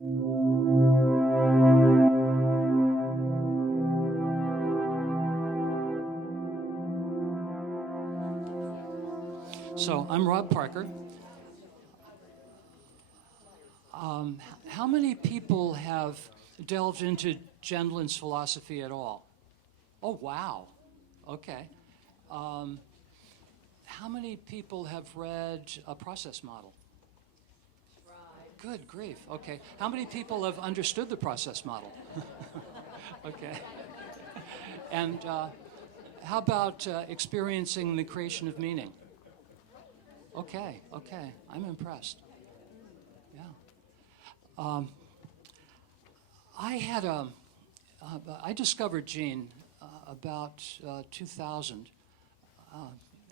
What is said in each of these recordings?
So I'm Rob Parker. How many people have delved into Gendlin's philosophy at all? Oh, wow. Okay. How many people have read A Process Model? Good grief. Okay. How many people have understood the process model? Okay. And how about experiencing the creation of meaning? Okay, okay. I'm impressed. Yeah. I discovered Gene about 2000,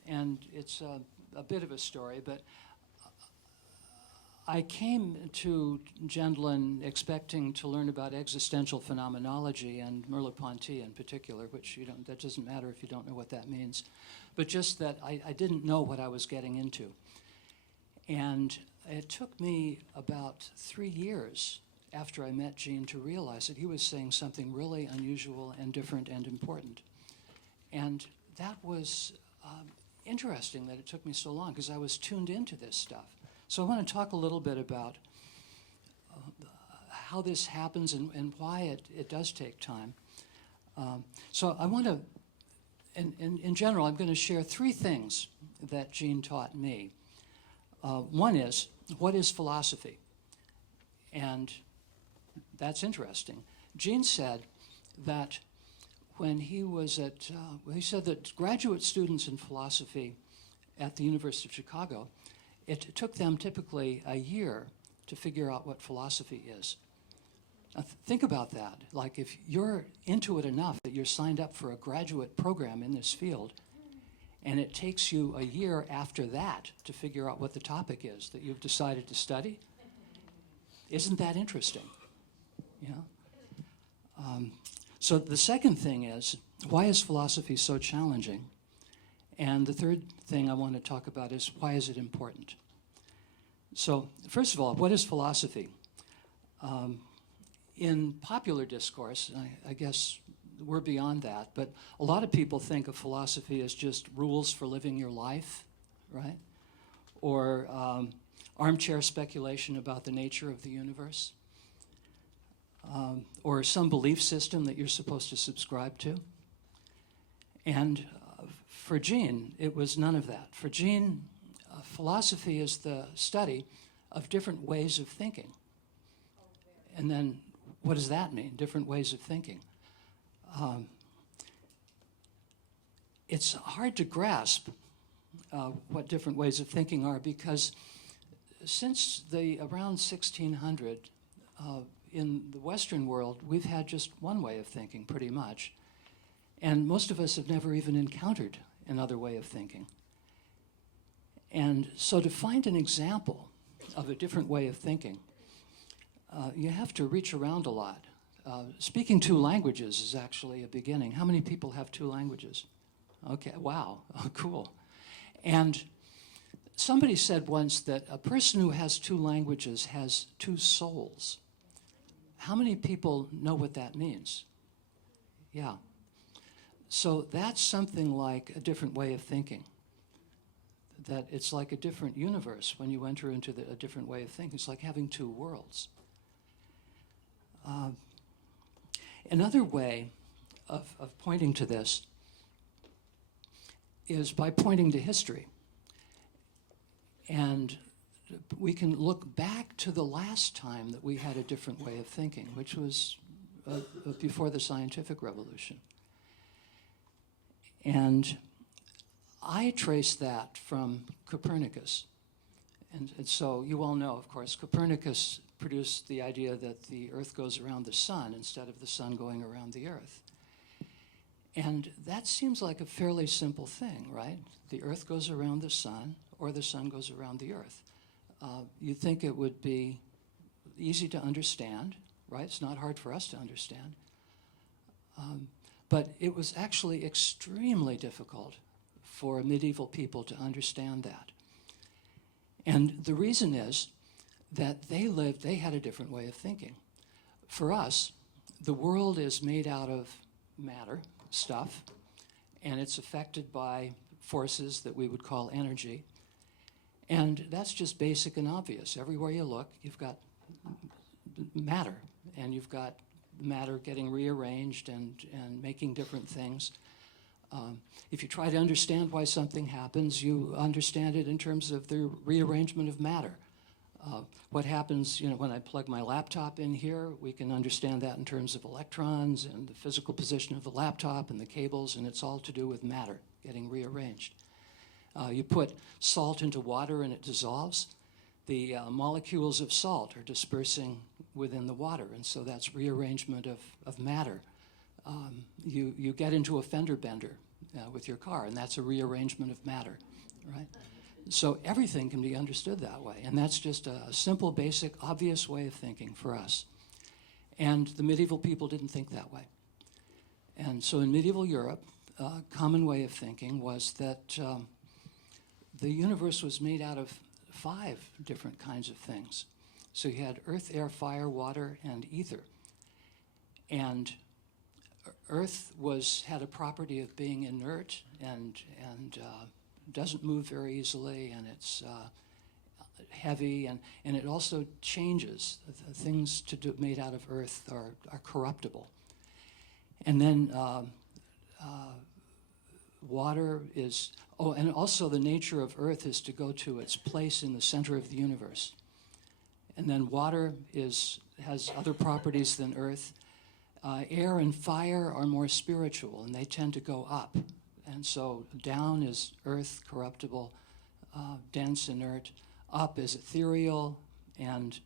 and it's a bit of a story, but I came to Gendlin expecting to learn about existential phenomenology and Merleau-Ponty in particular, which that doesn't matter if you don't know what that means, but just that I didn't know what I was getting into. And it took me about 3 years after I met Gene to realize that he was saying something really unusual and different and important. And that was interesting that it took me so long because I was tuned into this stuff. So I want to talk a little bit about how this happens and why it does take time. So I want to, in general, I'm going to share 3 things that Gene taught me. One is, what is philosophy? And that's interesting. Gene said that when he was at, he said that graduate students in philosophy at the University of Chicago, it took them typically a year to figure out what philosophy is. Now think about that. Like if you're into it enough that you're signed up for a graduate program in this field, and it takes you a year after that to figure out what the topic is that you've decided to study, isn't that interesting? You know? So the second thing is, why is philosophy so challenging? And the third thing I want to talk about is, why is it important? So first of all, what is philosophy? In popular discourse, I guess we're beyond that, but a lot of people think of philosophy as just rules for living your life, right? Or armchair speculation about the nature of the universe, or some belief system that you're supposed to subscribe to. And for Gene, it was none of that. For Gene, philosophy is the study of different ways of thinking. And then what does that mean, different ways of thinking? It's hard to grasp what different ways of thinking are, because since around 1600, in the Western world, we've had just one way of thinking, pretty much. And most of us have never even encountered another way of thinking. And so to find an example of a different way of thinking, you have to reach around a lot. Speaking 2 languages is actually a beginning. How many people have 2 languages? Okay, wow, cool. And somebody said once that a person who has 2 languages has 2 souls. How many people know what that means? Yeah. So that's something like a different way of thinking. That it's like a different universe when you enter into a different way of thinking. It's like having 2 worlds. Another way of pointing to this is by pointing to history. And we can look back to the last time that we had a different way of thinking, which was before the scientific revolution. And I trace that from Copernicus. And so you all know, of course, Copernicus produced the idea that the Earth goes around the sun instead of the sun going around the Earth. And that seems like a fairly simple thing, right? The Earth goes around the sun, or the sun goes around the Earth. You'd think it would be easy to understand, right? It's not hard for us to understand. But it was actually extremely difficult for medieval people to understand that. And the reason is that they had a different way of thinking. For us, the world is made out of matter, stuff, and it's affected by forces that we would call energy. And that's just basic and obvious. Everywhere you look, you've got matter, and you've got matter getting rearranged and making different things. If you try to understand why something happens, you understand it in terms of the rearrangement of matter. What happens, when I plug my laptop in here, we can understand that in terms of electrons and the physical position of the laptop and the cables, and it's all to do with matter getting rearranged. You put salt into water and it dissolves. The molecules of salt are dispersing within the water, and so that's rearrangement of matter. You get into a fender bender with your car, and that's a rearrangement of matter, right? So everything can be understood that way, and that's just a simple, basic, obvious way of thinking for us. And the medieval people didn't think that way. And so in medieval Europe, a common way of thinking was that the universe was made out of 5 different kinds of things. So you had earth, air, fire, water, and ether. And earth had a property of being inert and doesn't move very easily, and it's heavy, and it also changes. Things made out of earth are corruptible. And then water is, and also the nature of earth is to go to its place in the center of the universe. And then water has other properties than earth. Air and fire are more spiritual, and they tend to go up. And so down is earth, corruptible, dense, inert. Up is ethereal and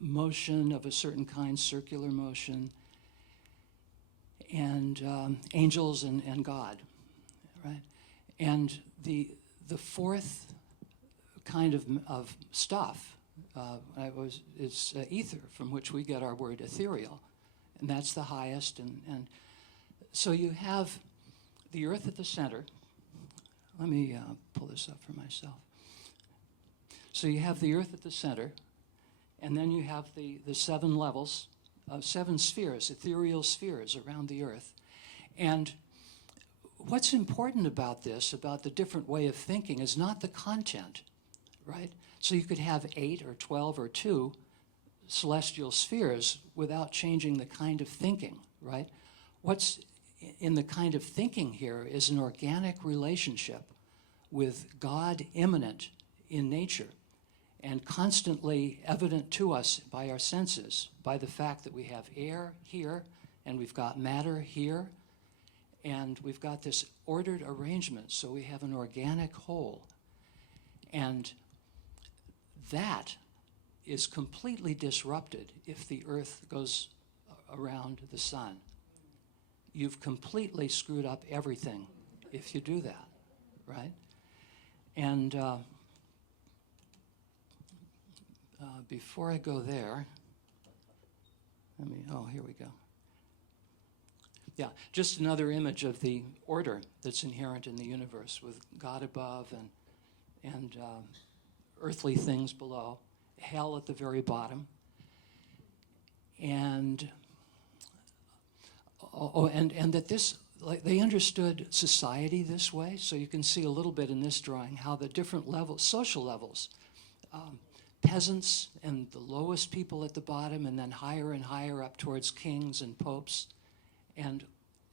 motion of a certain kind, circular motion, and angels and God, right? And the 4th kind of stuff is ether, from which we get our word ethereal, and that's the highest. And so you have the earth at the center. Let me pull this up for myself. So you have the earth at the center, and then you have the 7 levels, 7 spheres, ethereal spheres around the earth. And what's important about this, about the different way of thinking, is not the content, right? So you could have 8 or 12 or 2 celestial spheres without changing the kind of thinking, right? What's in the kind of thinking here is an organic relationship with God immanent in nature and constantly evident to us by our senses, by the fact that we have air here and we've got matter here and we've got this ordered arrangement, so we have an organic whole. And that is completely disrupted if the earth goes around the sun. You've completely screwed up everything if you do that, right? And before I go there, here we go. Yeah, just another image of the order that's inherent in the universe, with God above and earthly things below, hell at the very bottom, and that this, like, they understood society this way. So you can see a little bit in this drawing how the different levels, social levels, peasants and the lowest people at the bottom, and then higher and higher up towards kings and popes. And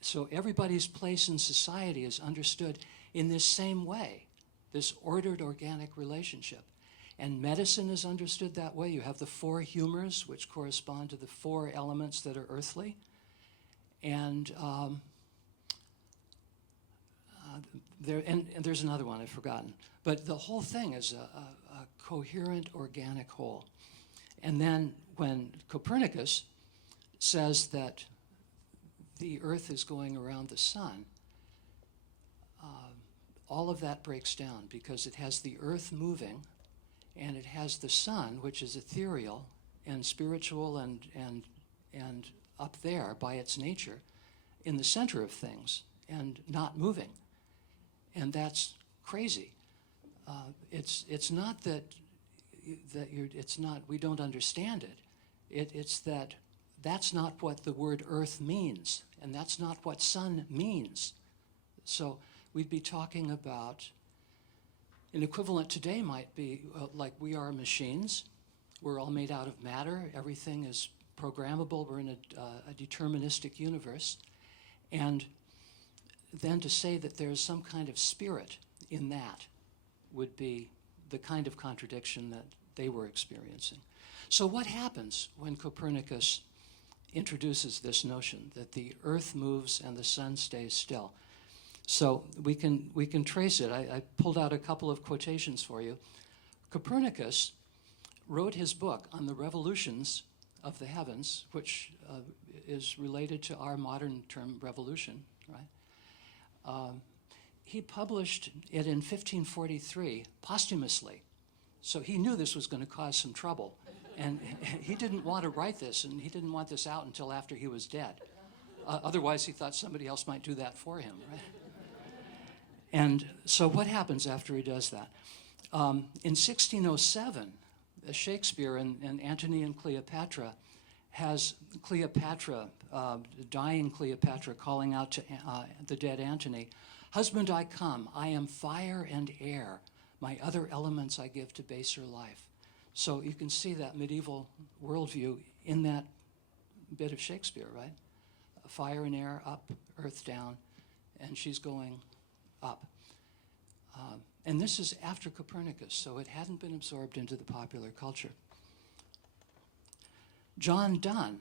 so everybody's place in society is understood in this same way, this ordered organic relationship. And medicine is understood that way. You have the 4 humors, which correspond to the 4 elements that are earthly. And there's another one I've forgotten. But the whole thing is a coherent organic whole. And then when Copernicus says that the earth is going around the sun, all of that breaks down, because it has the earth moving and it has the sun, which is ethereal and spiritual and up there by its nature, in the center of things and not moving. And that's crazy. It's not that it's not, we don't understand it. It's that's not what the word earth means, and that's not what sun means. So we'd be talking about, an equivalent today might be like we are machines. We're all made out of matter. Everything is programmable. We're in a deterministic universe. And then to say that there's some kind of spirit in that would be the kind of contradiction that they were experiencing. So what happens when Copernicus introduces this notion that the earth moves and the sun stays still? So we can trace it. I pulled out a couple of quotations for you. Copernicus wrote his book on the revolutions of the heavens, which is related to our modern term revolution, right? He published it in 1543 posthumously. So he knew this was going to cause some trouble. And he didn't want to write this, and he didn't want this out until after he was dead. Otherwise, he thought somebody else might do that for him, right? And so what happens after he does that? In 1607, Shakespeare in Antony and Cleopatra has Cleopatra, dying Cleopatra, calling out to the dead Antony, "Husband, I come, I am fire and air. My other elements I give to baser life." So you can see that medieval worldview in that bit of Shakespeare, right? Fire and air, up, earth down, and she's going up. And this is after Copernicus, so it hadn't been absorbed into the popular culture. John Donne,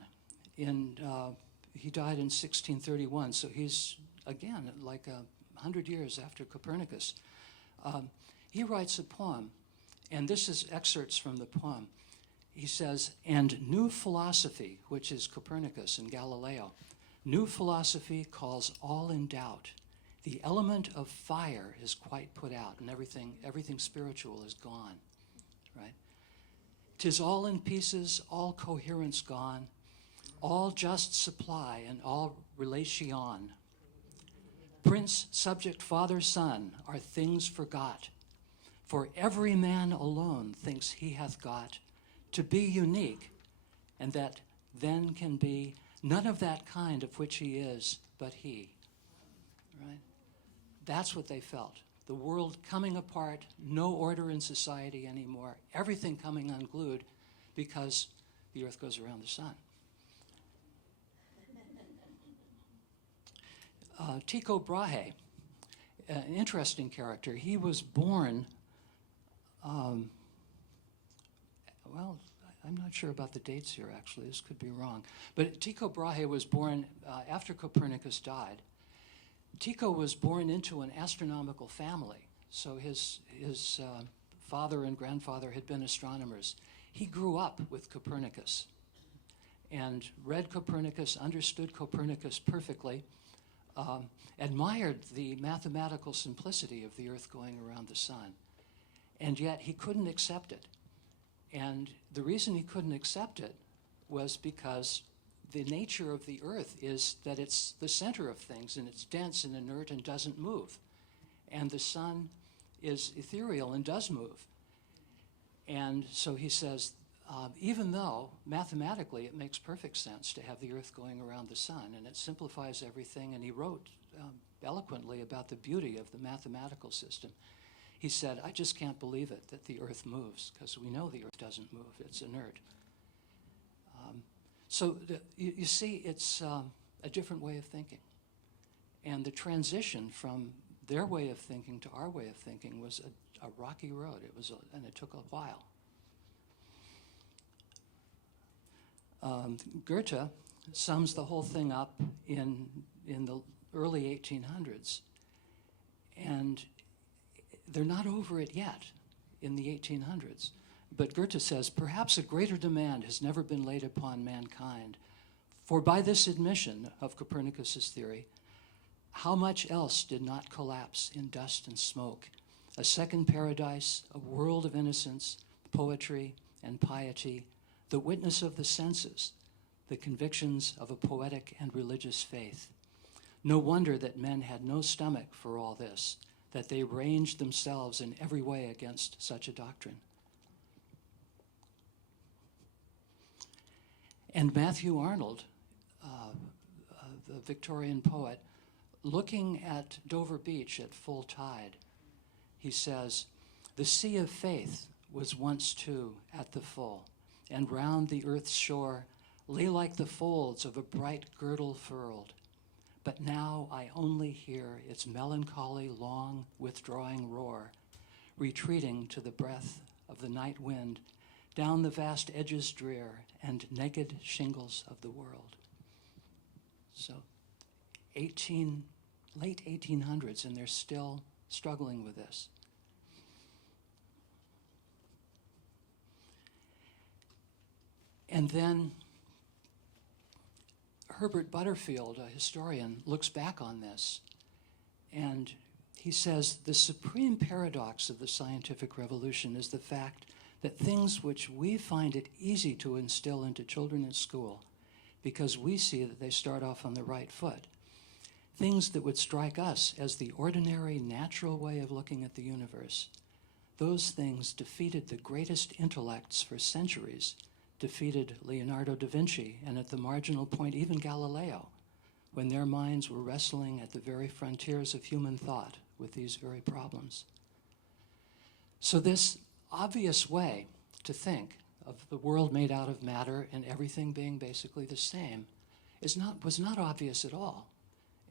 he died in 1631, so he's, again, like 100 years after Copernicus. He writes a poem, and this is excerpts from the poem. He says, "And new philosophy," which is Copernicus and Galileo, "new philosophy calls all in doubt. The element of fire is quite put out, and everything spiritual is gone," right? "'Tis all in pieces, all coherence gone, all just supply and all relation. Prince, subject, father, son are things forgot. For every man alone thinks he hath got to be unique, and that then can be none of that kind of which he is, but he." Right? That's what they felt. The world coming apart, no order in society anymore, everything coming unglued because the earth goes around the sun. Tycho Brahe, an interesting character. He was born, well, I'm not sure about the dates here, actually. This could be wrong. But Tycho Brahe was born after Copernicus died. Tycho was born into an astronomical family, so his father and grandfather had been astronomers. He grew up with Copernicus and read Copernicus, understood Copernicus perfectly, admired the mathematical simplicity of the earth going around the sun, and yet he couldn't accept it. And the reason he couldn't accept it was because the nature of the earth is that it's the center of things, and it's dense and inert and doesn't move. And the sun is ethereal and does move. And so he says, even though mathematically it makes perfect sense to have the earth going around the sun, and it simplifies everything, and he wrote eloquently about the beauty of the mathematical system, he said, "I just can't believe it that the earth moves, because we know the earth doesn't move, it's inert." So you see, it's a different way of thinking. And the transition from their way of thinking to our way of thinking was a rocky road. And it took a while. Goethe sums the whole thing up in the early 1800s. And they're not over it yet in the 1800s. But Goethe says, "Perhaps a greater demand has never been laid upon mankind, for by this admission of Copernicus's theory, how much else did not collapse in dust and smoke? A second paradise, a world of innocence, poetry, and piety, the witness of the senses, the convictions of a poetic and religious faith. No wonder that men had no stomach for all this, that they ranged themselves in every way against such a doctrine." And Matthew Arnold, the Victorian poet, looking at Dover Beach at full tide, he says, "The sea of faith was once too at the full, and round the earth's shore lay like the folds of a bright girdle furled. But now I only hear its melancholy, long, withdrawing roar, retreating to the breath of the night wind down the vast edges drear and naked shingles of the world." So late 1800s, and they're still struggling with this. And then Herbert Butterfield, a historian, looks back on this, and he says, "The supreme paradox of the scientific revolution is the fact that things which we find it easy to instill into children at school, because we see that they start off on the right foot, things that would strike us as the ordinary, natural way of looking at the universe, those things defeated the greatest intellects for centuries, defeated Leonardo da Vinci, and at the marginal point, even Galileo, when their minds were wrestling at the very frontiers of human thought with these very problems." So this obvious way to think of the world made out of matter and everything being basically the same was not obvious at all.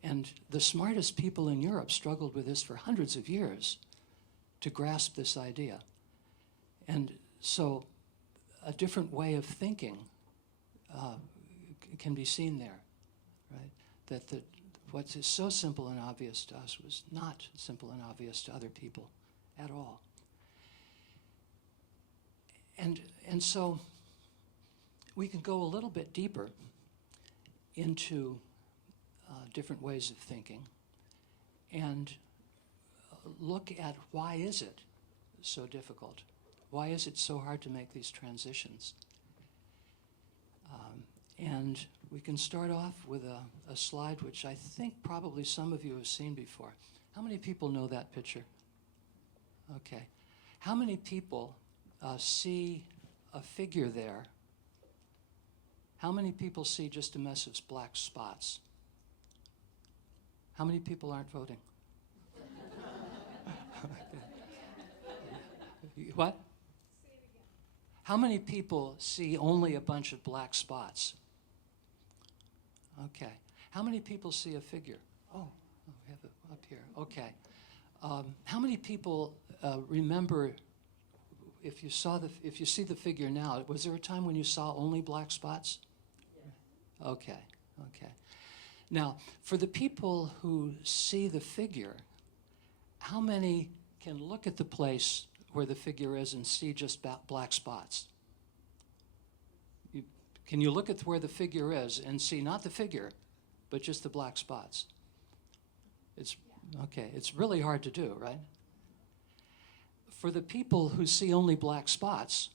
And the smartest people in Europe struggled with this for hundreds of years to grasp this idea. And so a different way of thinking can be seen there, right? That what is so simple and obvious to us was not simple and obvious to other people at all. And so we can go a little bit deeper into different ways of thinking and look at why is it so difficult? Why is it so hard to make these transitions? And we can start off with a slide which I think probably some of you have seen before. How many people know that picture? Okay. How many people see a figure there? How many people see just a mess of black spots? How many people aren't voting? What? How many people see only a bunch of black spots? Okay. How many people see a figure? Oh, we have it up here. Okay. How many people remember, if you see the figure now, was there a time when you saw only black spots? Yeah. Okay. Now, for the people who see the figure, how many can look at the place where the figure is and see just black spots? Can you look at where the figure is and see not the figure, but just the black spots? It's really hard to do, right? For the people who see only black spots,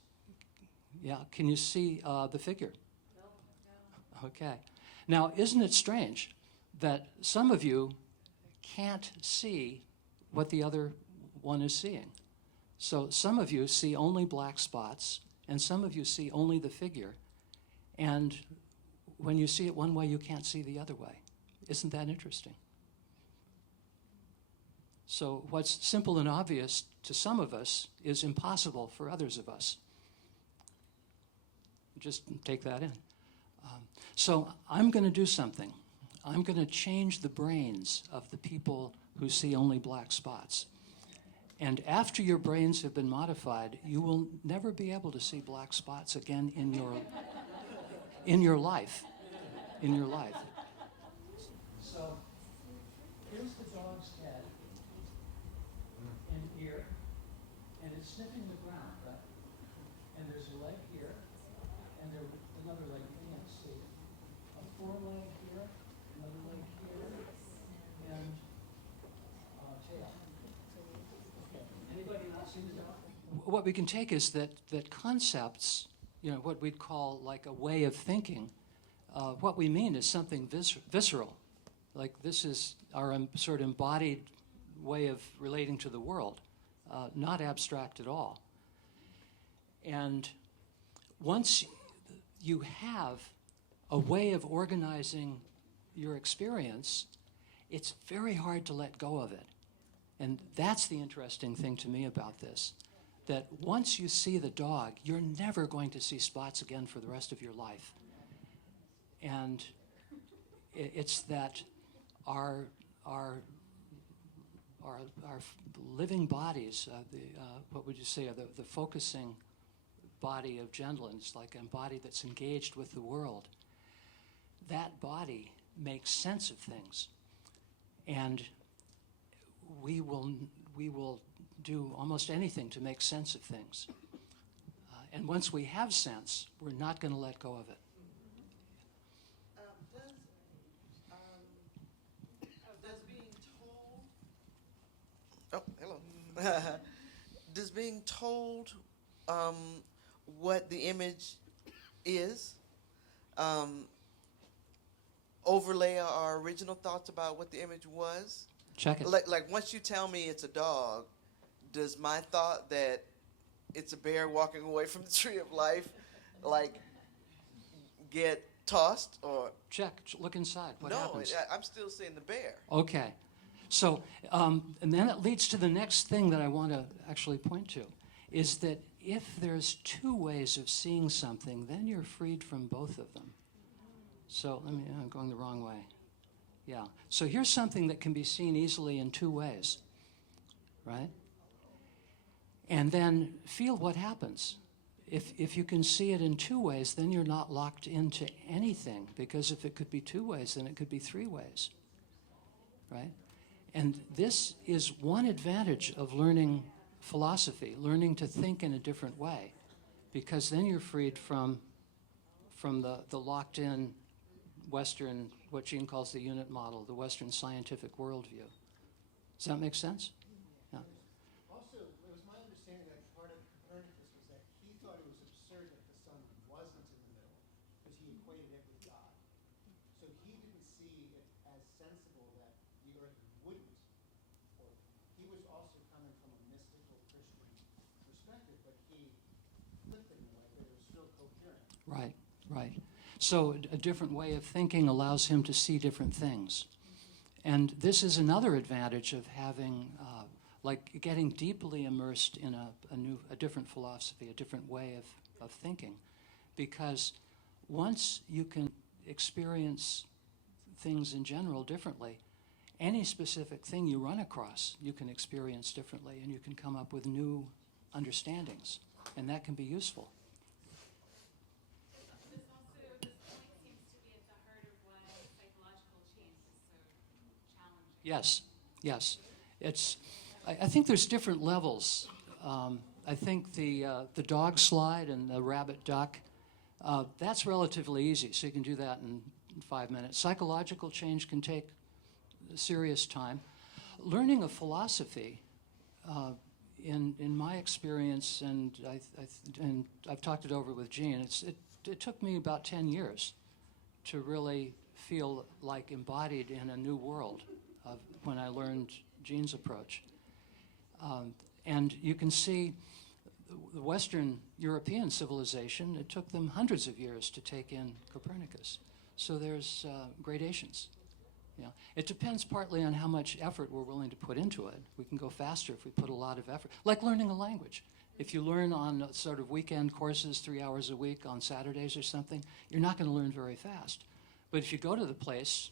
can you see the figure? No. Okay. Now, isn't it strange that some of you can't see what the other one is seeing? So some of you see only black spots, and some of you see only the figure. And when you see it one way, you can't see the other way. Isn't that interesting? So what's simple and obvious to some of us is impossible for others of us. Just take that in. So I'm going to do something. I'm going to change the brains of the people who see only black spots. And after your brains have been modified, you will never be able to see black spots again in your life. In your life. So here's the dog's head and ear, and it's sniffing the ground, right? And there's a leg here, and there's another leg you can't see. A foreleg here, another leg here, and tail. Okay. Anybody not see the dog? What we can take is that concepts, what we'd call like a way of thinking, what we mean is something visceral. Like this is our sort of embodied way of relating to the world, not abstract at all. And once you have a way of organizing your experience, it's very hard to let go of it. And that's the interesting thing to me about this, that once you see the dog, you're never going to see spots again for the rest of your life. And it's that our living bodies, what would you say, the focusing body of Gendlin's, like a body that's engaged with the world, that body makes sense of things. And we will do almost anything to make sense of things. And once we have sense, we're not going to let go of it. Does being told... Oh, hello. Does being told what the image is overlay our original thoughts about what the image was? Check it. Like once you tell me it's a dog, does my thought that it's a bear walking away from the tree of life, like, get tossed or? Check. Look inside. What happens? No, I'm still seeing the bear. Okay. So, and then it leads to the next thing that I want to actually point to, is that if there's two ways of seeing something, then you're freed from both of them. So, I'm going the wrong way. Yeah. So here's something that can be seen easily in two ways, right? And then feel what happens. If you can see it in two ways, then you're not locked into anything, because if it could be two ways, then it could be three ways, right? And this is one advantage of learning philosophy, learning to think in a different way, because then you're freed from the locked-in Western, what Jean calls the unit model, the Western scientific worldview. Does that make sense? Yeah. Also, it was my understanding that part of Copernicus was that he thought it was absurd that the sun wasn't in the middle, because he equated it with God. So he didn't see it as sensible that the earth wouldn't, or he was also coming from a mystical Christian perspective, but he flipped it in a way that it was still coherent. Right, right. So a different way of thinking allows him to see different things. And this is another advantage of having, like getting deeply immersed in a different philosophy, a different way of thinking. Because once you can experience things in general differently, any specific thing you run across, you can experience differently, and you can come up with new understandings. And that can be useful. Yes, yes. I think there's different levels. I think the dog slide and the rabbit duck, that's relatively easy, so you can do that in 5 minutes. Psychological change can take serious time. Learning a philosophy, in my experience, and I've talked it over with Jean, it took me about 10 years to really feel like embodied in a new world when I learned Jean's approach. And you can see the Western European civilization, it took them hundreds of years to take in Copernicus. So there's gradations. You know, it depends partly on how much effort we're willing to put into it. We can go faster if we put a lot of effort. Like learning a language. If you learn on sort of weekend courses, 3 hours a week on Saturdays or something, you're not going to learn very fast. But if you go to the place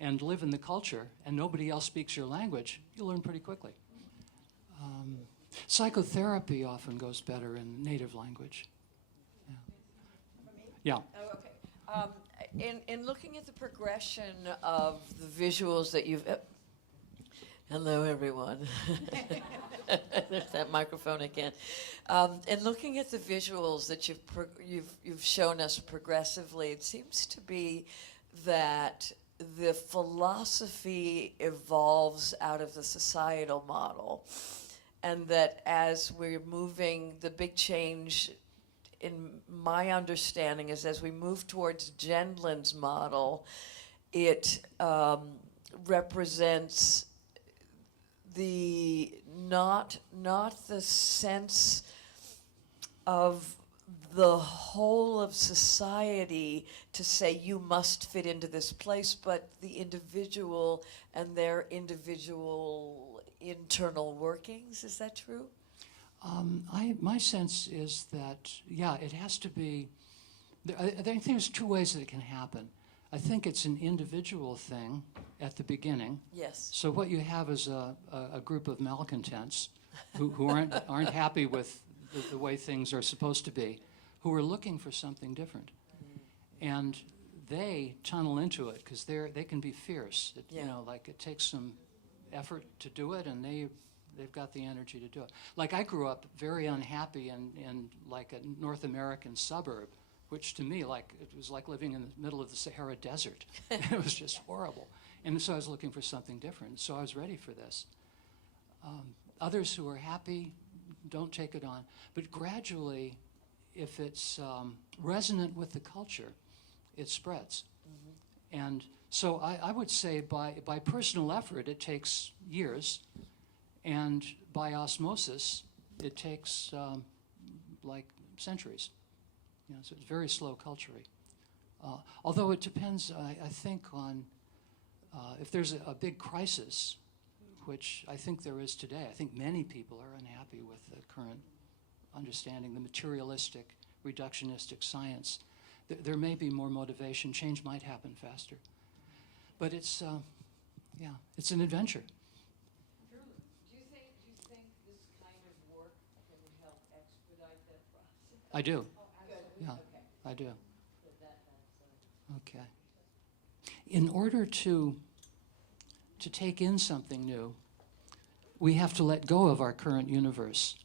and live in the culture and nobody else speaks your language, you'll learn pretty quickly. Psychotherapy often goes better in native language. Yeah. Oh, okay. In looking at the progression of the visuals that you've... hello, everyone. There's that microphone again. In looking at the visuals that you've shown us progressively, it seems to be that the philosophy evolves out of the societal model, and that as we're moving, the big change in my understanding is as we move towards Gendlin's model, it represents the not the sense of the whole of society to say you must fit into this place, but the individual and their individual internal workings. Is that true? My sense is that, yeah, it has to be, I think there's two ways that it can happen. I think it's an individual thing at the beginning. Yes. So what you have is a group of malcontents who aren't happy with the way things are supposed to be, who are looking for something different. And they tunnel into it because they can be fierce. Yeah. You know, like it takes some effort to do it, and they've got the energy to do it. Like I grew up very unhappy in like a North American suburb, which to me, like, it was like living in the middle of the Sahara Desert. It was just horrible. And so I was looking for something different. So I was ready for this. Others who are happy don't take it on. But gradually, if it's resonant with the culture, it spreads. And so I would say by personal effort, it takes years. And by osmosis, it takes like centuries. You know, so it's very slow culturally. Although it depends, I think, on if there's a big crisis, which I think there is today. I think many people are unhappy with the current understanding, the materialistic, reductionistic science. There may be more motivation. Change might happen faster. But it's, yeah, it's an adventure. Do you think this kind of work can help expedite that process? I do. Oh, absolutely. Yeah, Okay. I do. So that's Okay. In order to take in something new, we have to let go of our current universe.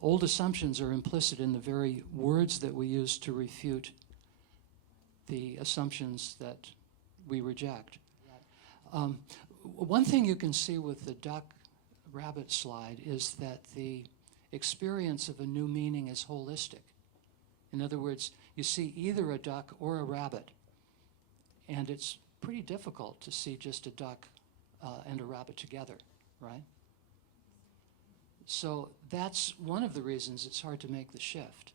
Old assumptions are implicit in the very words that we use to refute the assumptions that we reject. One thing you can see with the duck-rabbit slide is that the experience of a new meaning is holistic. In other words, you see either a duck or a rabbit, and it's pretty difficult to see just a duck and a rabbit together, right? So that's one of the reasons it's hard to make the shift.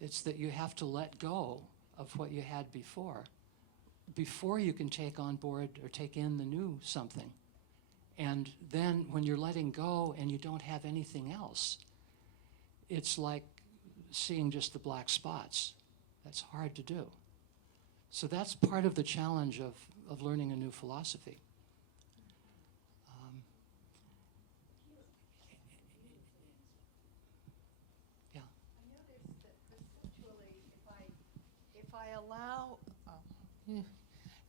It's that you have to let go of what you had before you can take on board or take in the new something. And then when you're letting go and you don't have anything else, it's like seeing just the black spots. That's hard to do. So that's part of the challenge of learning a new philosophy. Yeah. I noticed that conceptually,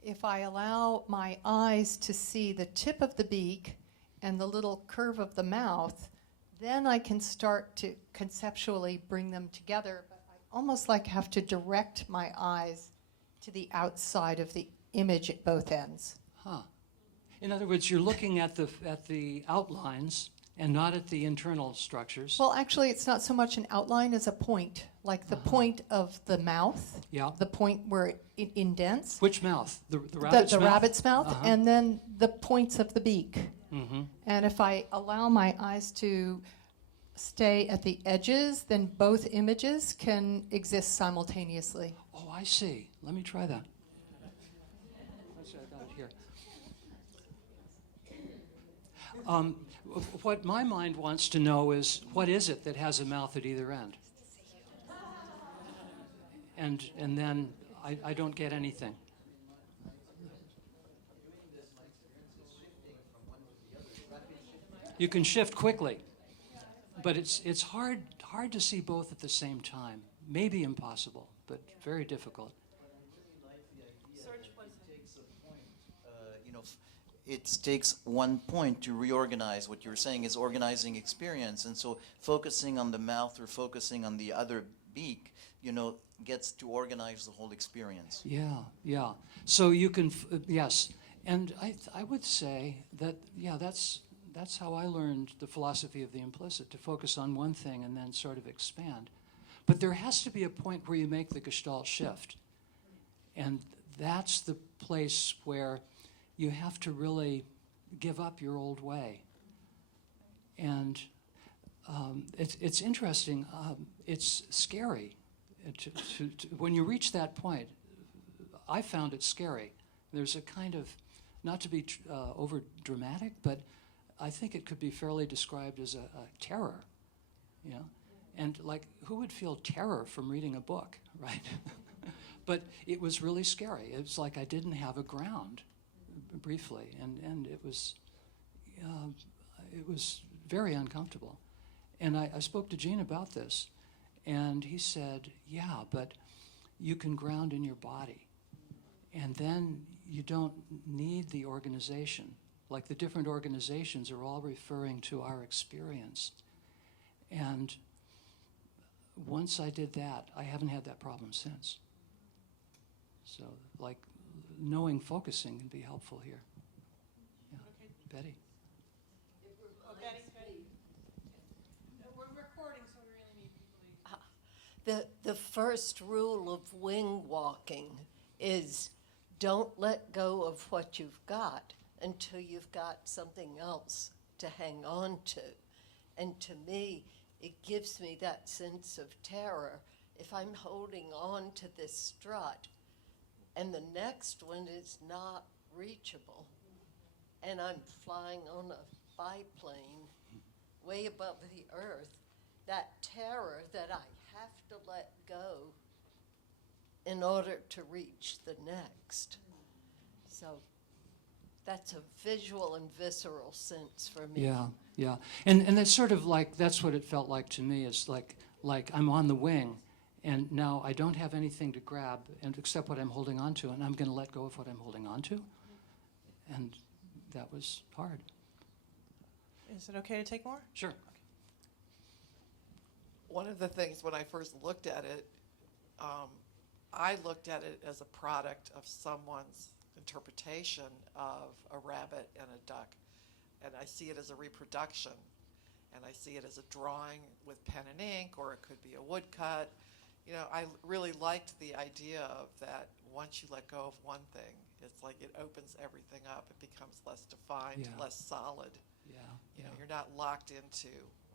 if I allow my eyes to see the tip of the beak and the little curve of the mouth, then I can start to conceptually bring them together. But I almost like have to direct my eyes to the outside of the image at both ends. Huh. In other words, you're looking at the outlines and not at the internal structures. Well, actually, it's not so much an outline as a point, like the point of the mouth, Yeah. the point where it indents. Which mouth? The rabbit's The mouth? rabbit's mouth, Uh-huh. and then the points of the beak. Mm-hmm. And if I allow my eyes to stay at the edges, then both images can exist simultaneously. Oh, I see. Let me try that. Let's see, I got it here. What my mind wants to know is, what is it that has a mouth at either end? And then I don't get anything. You can shift quickly, but it's hard to see both at the same time. Maybe impossible, but very difficult. It takes one point to reorganize. What you're saying is organizing experience, and so focusing on the mouth or focusing on the other beak, gets to organize the whole experience. Yeah. So you can, yes, and I would say that, yeah, that's how I learned the philosophy of the implicit, to focus on one thing and then sort of expand. But there has to be a point where you make the Gestalt shift, and that's the place where you have to really give up your old way. And it's interesting. It's scary. When you reach that point, I found it scary. There's a kind of, not to be over dramatic, but I think it could be fairly described as a terror, you know? And like, who would feel terror from reading a book, right? But it was really scary. It was like I didn't have a ground, briefly, and it was very uncomfortable. And I spoke to Gene about this, and he said, yeah, but you can ground in your body, and then you don't need the organization. Like, the different organizations are all referring to our experience. And once I did that, I haven't had that problem since. So, like, knowing focusing can be helpful here. Yeah. Okay. Betty? Oh, Betty. No, we're recording, so we really need people to. The first rule of wing walking is don't let go of what you've got until you've got something else to hang on to. And to me, it gives me that sense of terror if I'm holding on to this strut and the next one is not reachable and I'm flying on a biplane way above the earth. That terror that I have to let go in order to reach the next. So that's a visual and visceral sense for me. Yeah, yeah. And it's sort of like, that's what it felt like to me, is like I'm on the wing, and now I don't have anything to grab and except what I'm holding on to, and I'm going to let go of what I'm holding on to. And that was hard. Is it okay to take more? Sure. One of the things when I first looked at it, I looked at it as a product of someone's interpretation of a rabbit and a duck. And I see it as a reproduction. And I see it as a drawing with pen and ink, or it could be a woodcut. You know, I really liked the idea of that once you let go of one thing, it's like it opens everything up. It becomes less defined, Yeah. less solid. Yeah, You know, yeah. you're not locked into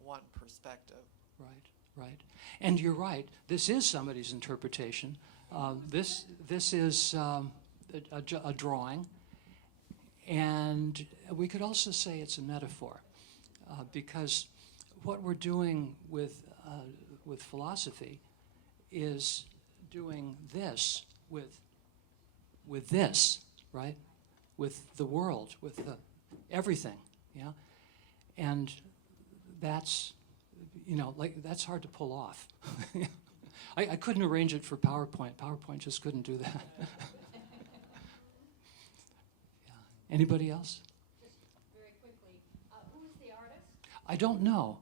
one perspective. Right, right. And you're right. This is somebody's interpretation. This is a drawing, and we could also say it's a metaphor, because what we're doing with philosophy is doing this with this, right? With the world, with everything, yeah. And that's, you know, like, that's hard to pull off. I couldn't arrange it for PowerPoint. PowerPoint just couldn't do that. Yeah. Anybody else? Just very quickly, who is the artist? I don't know.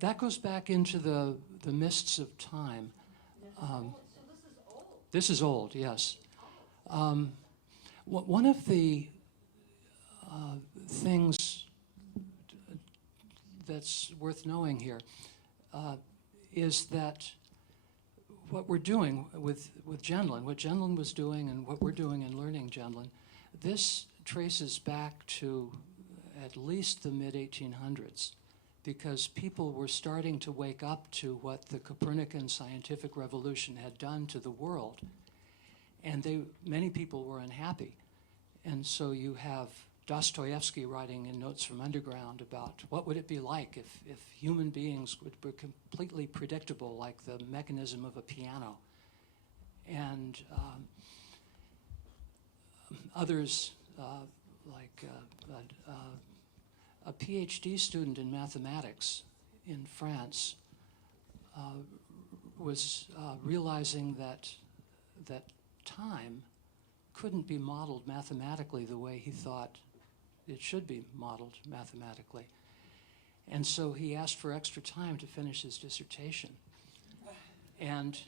That goes back into the mists of time. So this is old. This is old, yes. One of the things that's worth knowing here is that what we're doing with Genlin, what Genlin was doing and what we're doing in learning Genlin, this traces back to at least the mid-1800s, because people were starting to wake up to what the Copernican scientific revolution had done to the world. And many people were unhappy. And so you have Dostoevsky writing in Notes from Underground about what would it be like if human beings were completely predictable, like the mechanism of a piano. And others, like a PhD student in mathematics in France was realizing that time couldn't be modeled mathematically the way he thought it should be modeled mathematically. And so he asked for extra time to finish his dissertation. And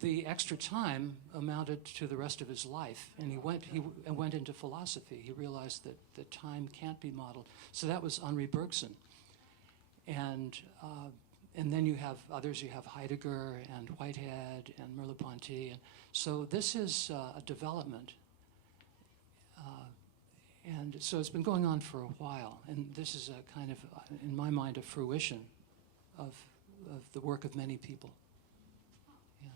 the extra time amounted to the rest of his life. And he went into philosophy. He realized that time can't be modeled. So that was Henri Bergson. And then you have others. You have Heidegger and Whitehead and Merleau-Ponty. And so this is a development. And so it's been going on for a while. And this is a kind of, in my mind, a fruition of the work of many people. Yeah.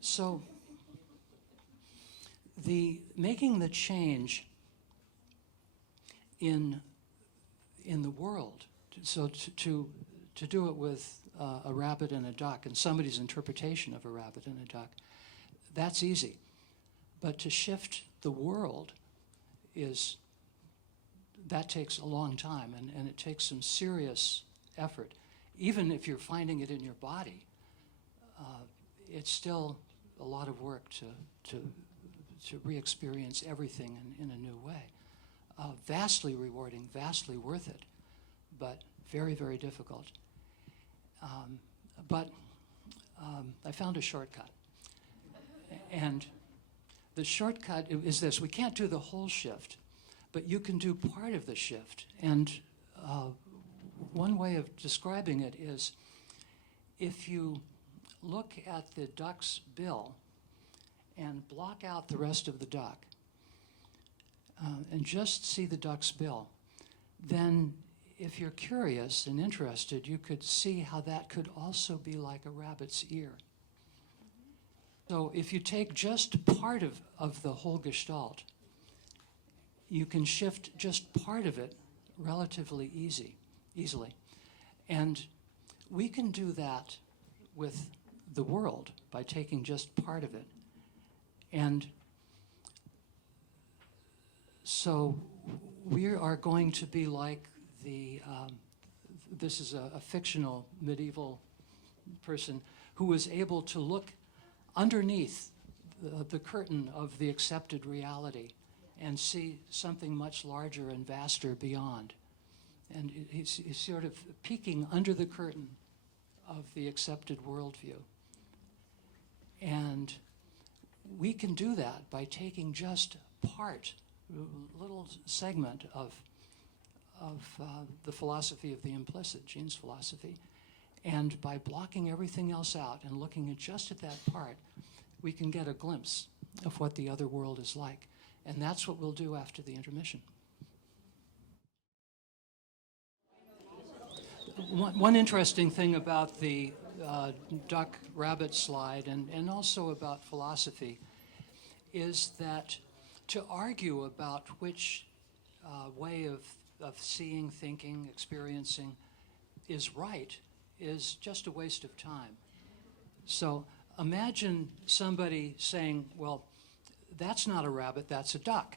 So making the change in the world, so to do it with a rabbit and a duck and somebody's interpretation of a rabbit and a duck, that's easy. But to shift the world that takes a long time, and it takes some serious effort. Even if you're finding it in your body, it's still a lot of work to re-experience everything in a new way. Vastly rewarding, vastly worth it, but very, very difficult. But I found a shortcut. And the shortcut is this: we can't do the whole shift, but you can do part of the shift. And one way of describing it is, if you look at the duck's bill and block out the rest of the duck, and just see the duck's bill, then if you're curious and interested, you could see how that could also be like a rabbit's ear. So if you take just part of the whole gestalt, you can shift just part of it relatively easily. And we can do that with the world by taking just part of it. And so we are going to be like this is a fictional medieval person who was able to look underneath the curtain of the accepted reality and see something much larger and vaster beyond. And he's sort of peeking under the curtain of the accepted worldview. And we can do that by taking just part, a little segment of the philosophy of the implicit, Jean's philosophy, and by blocking everything else out and looking just at that part, we can get a glimpse of what the other world is like. And that's what we'll do after the intermission. One interesting thing about the duck-rabbit slide and also about philosophy is that to argue about which way of seeing, thinking, experiencing is right is just a waste of time. So imagine somebody saying, well, that's not a rabbit, that's a duck.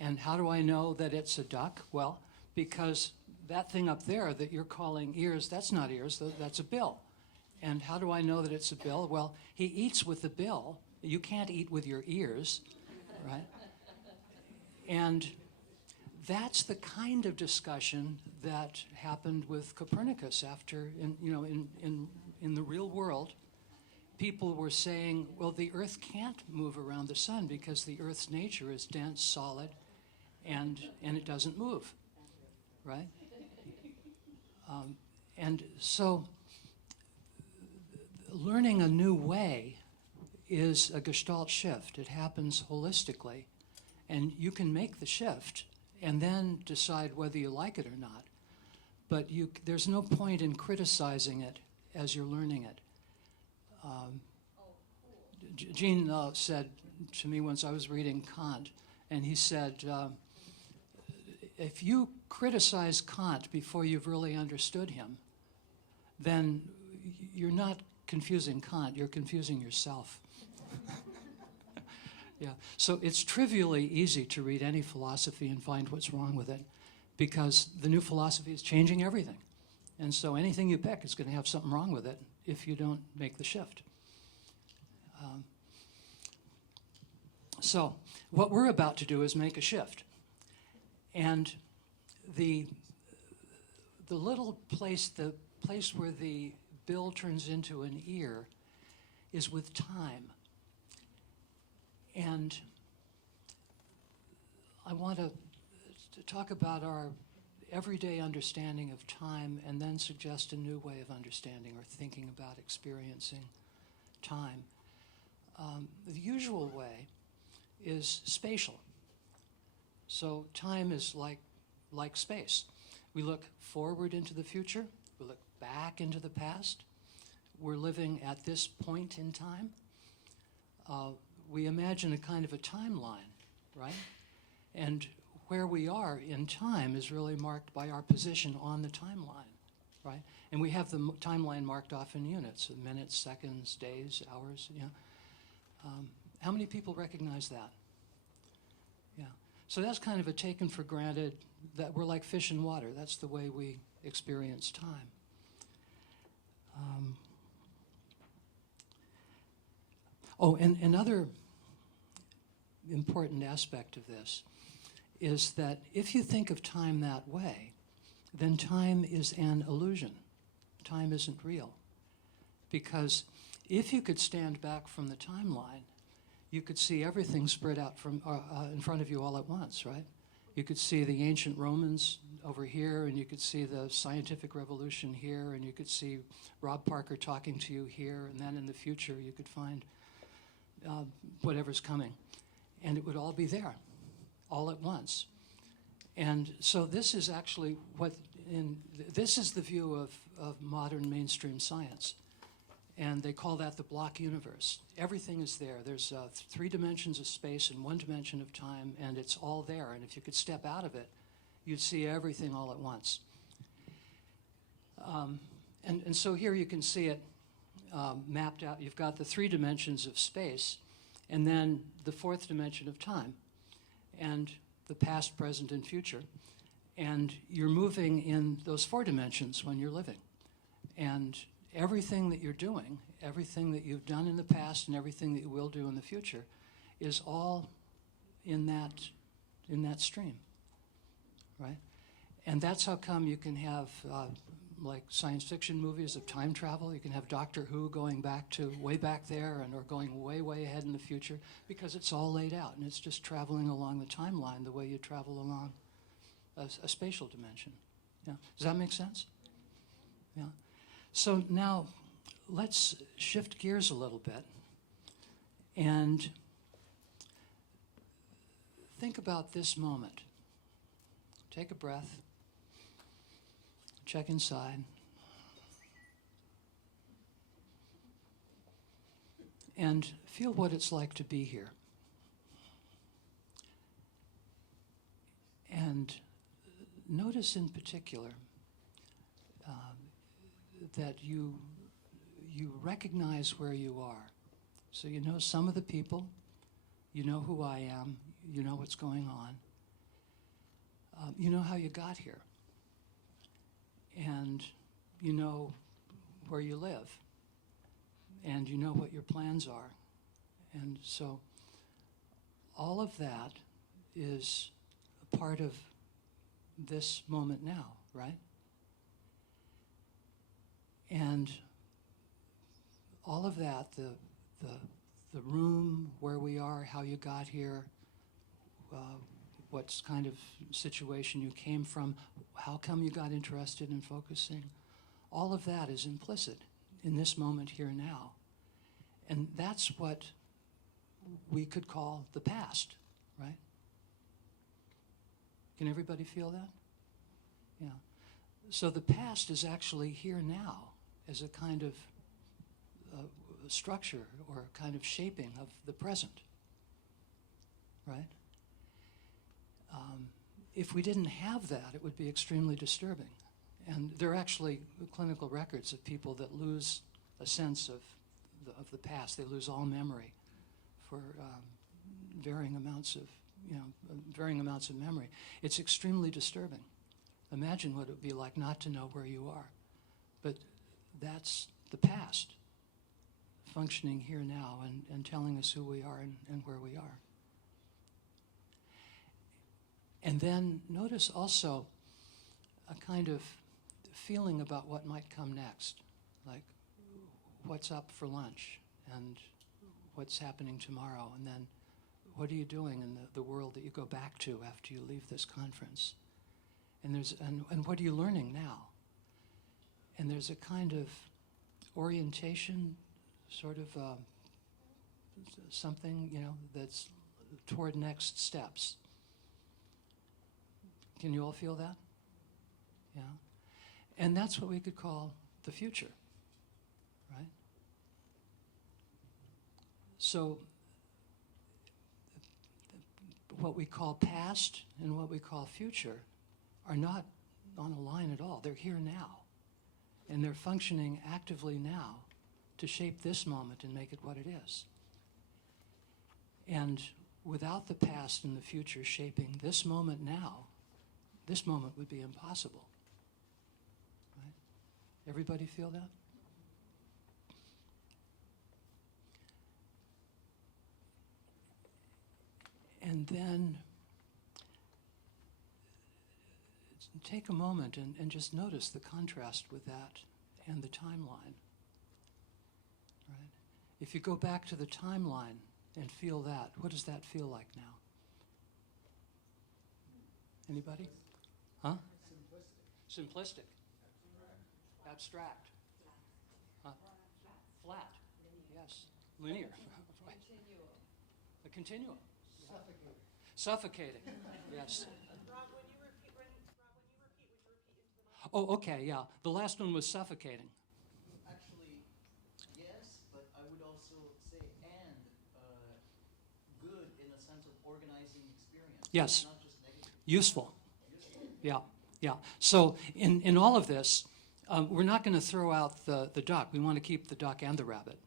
And how do I know that it's a duck? Well, because that thing up there that you're calling ears, that's not ears, that's a bill. And how do I know that it's a bill? Well, he eats with the bill. You can't eat with your ears, right? And that's the kind of discussion that happened with Copernicus after, in the real world, people were saying, well, the Earth can't move around the sun because the Earth's nature is dense, solid, and it doesn't move, right? And so learning a new way is a gestalt shift. It happens holistically, and you can make the shift and then decide whether you like it or not. But there's no point in criticizing it as you're learning it. Jean said to me once, I was reading Kant, and he said, if you criticize Kant before you've really understood him, then you're not confusing Kant, you're confusing yourself. Yeah, so it's trivially easy to read any philosophy and find what's wrong with it, because the new philosophy is changing everything. And so anything you pick is going to have something wrong with it if you don't make the shift. So what we're about to do is make a shift. And the little place, the place where the bill turns into an ear is with time. And I want to talk about our everyday understanding of time and then suggest a new way of understanding or thinking about experiencing time. The usual way is spatial. So time is like space. We look forward into the future. We look back into the past. We're living at this point in time. We imagine a kind of a timeline, right? And where we are in time is really marked by our position on the timeline, right? And we have the timeline marked off in units, minutes, seconds, days, hours, yeah. How many people recognize that? Yeah. So that's kind of a taken for granted that we're like fish in water. That's the way we experience time. And another important aspect of this is that if you think of time that way, then time is an illusion. Time isn't real. Because if you could stand back from the timeline, you could see everything spread out from in front of you all at once, right? You could see the ancient Romans over here, and you could see the scientific revolution here, and you could see Rob Parker talking to you here, and then in the future you could find whatever's coming. And it would all be there, all at once. And so this is actually this is the view of modern mainstream science. And they call that the block universe. Everything is there. There's 3 dimensions of space and 1 dimension of time, and it's all there. And if you could step out of it, you'd see everything all at once. And so here you can see it mapped out. You've got the 3 dimensions of space, and then the 4th dimension of time, and the past, present, and future. And you're moving in those 4 dimensions when you're living. And everything that you're doing, everything that you've done in the past and everything that you will do in the future is all in that stream, right? And that's how come you can have like science fiction movies of time travel. You can have Doctor Who going back to way back there or going way, way ahead in the future, because it's all laid out and it's just traveling along the timeline the way you travel along a spatial dimension. Yeah. Does that make sense? Yeah. So now let's shift gears a little bit and think about this moment. Take a breath. Check inside. And feel what it's like to be here. And notice in particular that you recognize where you are. So you know some of the people, you know who I am, you know what's going on, you know how you got here, and you know where you live, and you know what your plans are. And so all of that is a part of this moment now, right? And all of that, the room, where we are, how you got here, what kind of situation you came from, how come you got interested in focusing, all of that is implicit in this moment here now. And that's what we could call the past, right? Can everybody feel that? Yeah. So the past is actually here now as a kind of structure or a kind of shaping of the present, right? If we didn't have that, it would be extremely disturbing. And there are actually clinical records of people that lose a sense of the past. They lose all memory for varying amounts of memory. It's extremely disturbing. Imagine what it would be like not to know where you are. But that's the past functioning here now and telling us who we are and where we are. And then notice also a kind of feeling about what might come next, like what's up for lunch and what's happening tomorrow, and then what are you doing in the world that you go back to after you leave this conference? And what are you learning now? And there's a kind of orientation, sort of something, that's toward next steps. Can you all feel that? Yeah? And that's what we could call the future, right? So what we call past and what we call future are not on a line at all. They're here now. And they're functioning actively now to shape this moment and make it what it is. And without the past and the future shaping this moment now, this moment would be impossible. Right? Everybody feel that? And then take a moment and just notice the contrast with that and the timeline. Right? If you go back to the timeline and feel that, what does that feel like now? Anybody? Huh? Simplistic. Abstract. Huh? Flat. Yes. Linear. Right. A continuum. Suffocating. Yes. Rob, when you repeat, would you repeat into the mic? Oh, okay, yeah. The last one was suffocating. Actually, yes, but I would also say and good in a sense of organizing experience. Yes. Not just negative. Useful. Yeah, yeah. So in all of this, we're not going to throw out the duck. We want to keep the duck and the rabbit,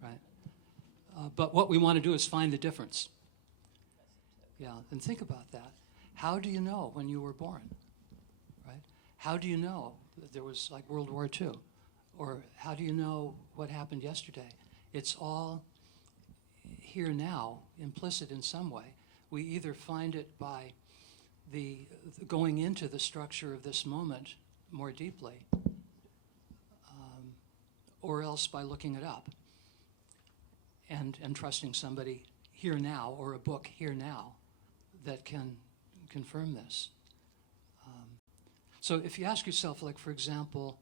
right? But what we want to do is find the difference. Yeah, and think about that. How do you know when you were born, right? How do you know that there was like World War II? Or how do you know what happened yesterday? It's all here now, implicit in some way. We either find it by the going into the structure of this moment more deeply, or else by looking it up and trusting somebody here now or a book here now that can confirm this. So if you ask yourself, like for example,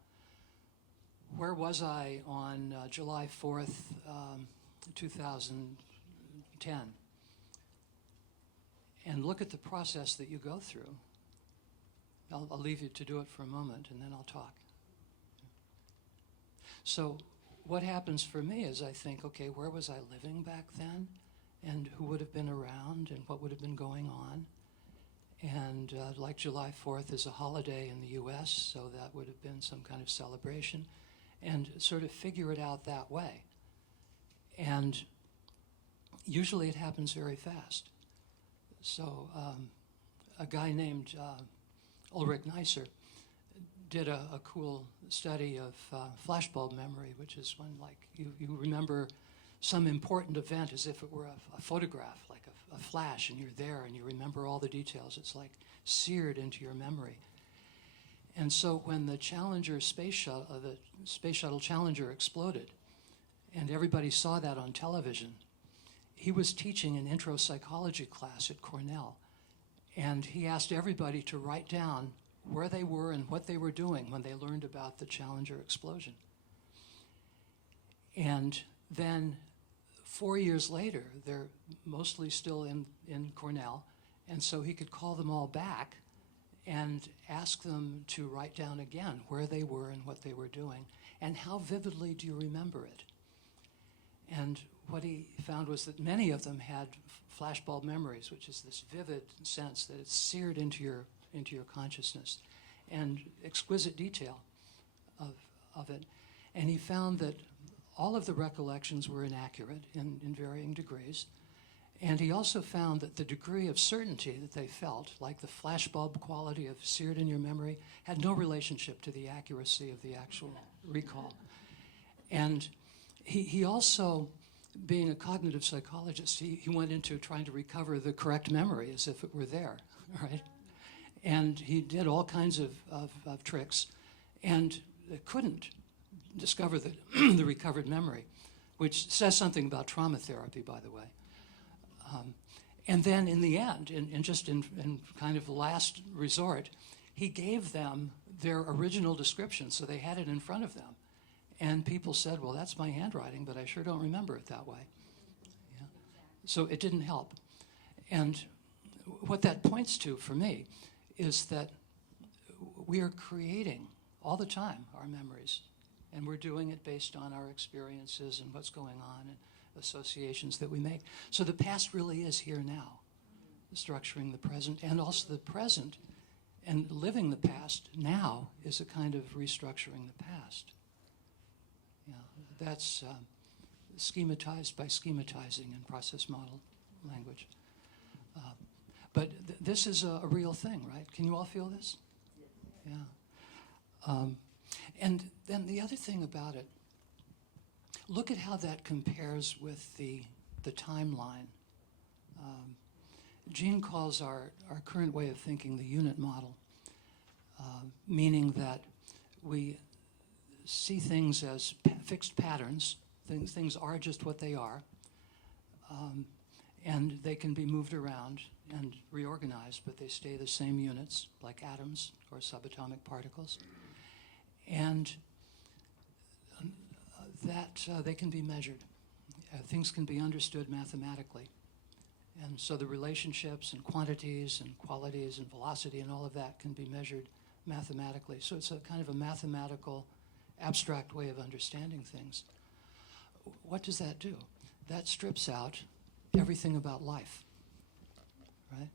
where was I on July 4th, 2010? And look at the process that you go through. I'll leave you to do it for a moment, and then I'll talk. So what happens for me is I think, okay, where was I living back then? And who would have been around, and what would have been going on? And like July 4th is a holiday in the US, so that would have been some kind of celebration. And sort of figure it out that way. And usually it happens very fast. So a guy named Ulrich Neisser did a cool study of flashbulb memory, which is when like you remember some important event as if it were a photograph, like a flash, and you're there and you remember all the details. It's like seared into your memory. And so when the space shuttle Challenger exploded, and everybody saw that on television, he was teaching an intro psychology class at Cornell, and he asked everybody to write down where they were and what they were doing when they learned about the Challenger explosion. And then 4 years later, they're mostly still in Cornell, and so he could call them all back and ask them to write down again where they were and what they were doing, and how vividly do you remember it? And what he found was that many of them had flashbulb memories, which is this vivid sense that it's seared into your consciousness, and exquisite detail of it. And he found that all of the recollections were inaccurate in varying degrees. And he also found that the degree of certainty that they felt, like the flashbulb quality of seared in your memory, had no relationship to the accuracy of the actual recall. And he also, being a cognitive psychologist, he went into trying to recover the correct memory as if it were there, right? And he did all kinds of tricks and couldn't discover the recovered memory, which says something about trauma therapy, by the way. And then in the end, in kind of last resort, he gave them their original description, so they had it in front of them. And people said, well, that's my handwriting, but I sure don't remember it that way. Yeah. So it didn't help. And what that points to for me is that we are creating all the time our memories, and we're doing it based on our experiences and what's going on and associations that we make. So the past really is here now, structuring the present, and also the present and living the past now is a kind of restructuring the past. Yeah, that's schematized by schematizing in process model language. But this is a real thing, right? Can you all feel this? Yeah. And then the other thing about it, look at how that compares with the timeline. Jean calls our current way of thinking the unit model, meaning that we see things as fixed patterns. Things are just what they are, and they can be moved around and reorganized, but they stay the same units, like atoms or subatomic particles. And that they can be measured. Things can be understood mathematically. And so the relationships and quantities and qualities and velocity and all of that can be measured mathematically. So it's a kind of a mathematical, abstract way of understanding things. What does that do? That strips out everything about life, right?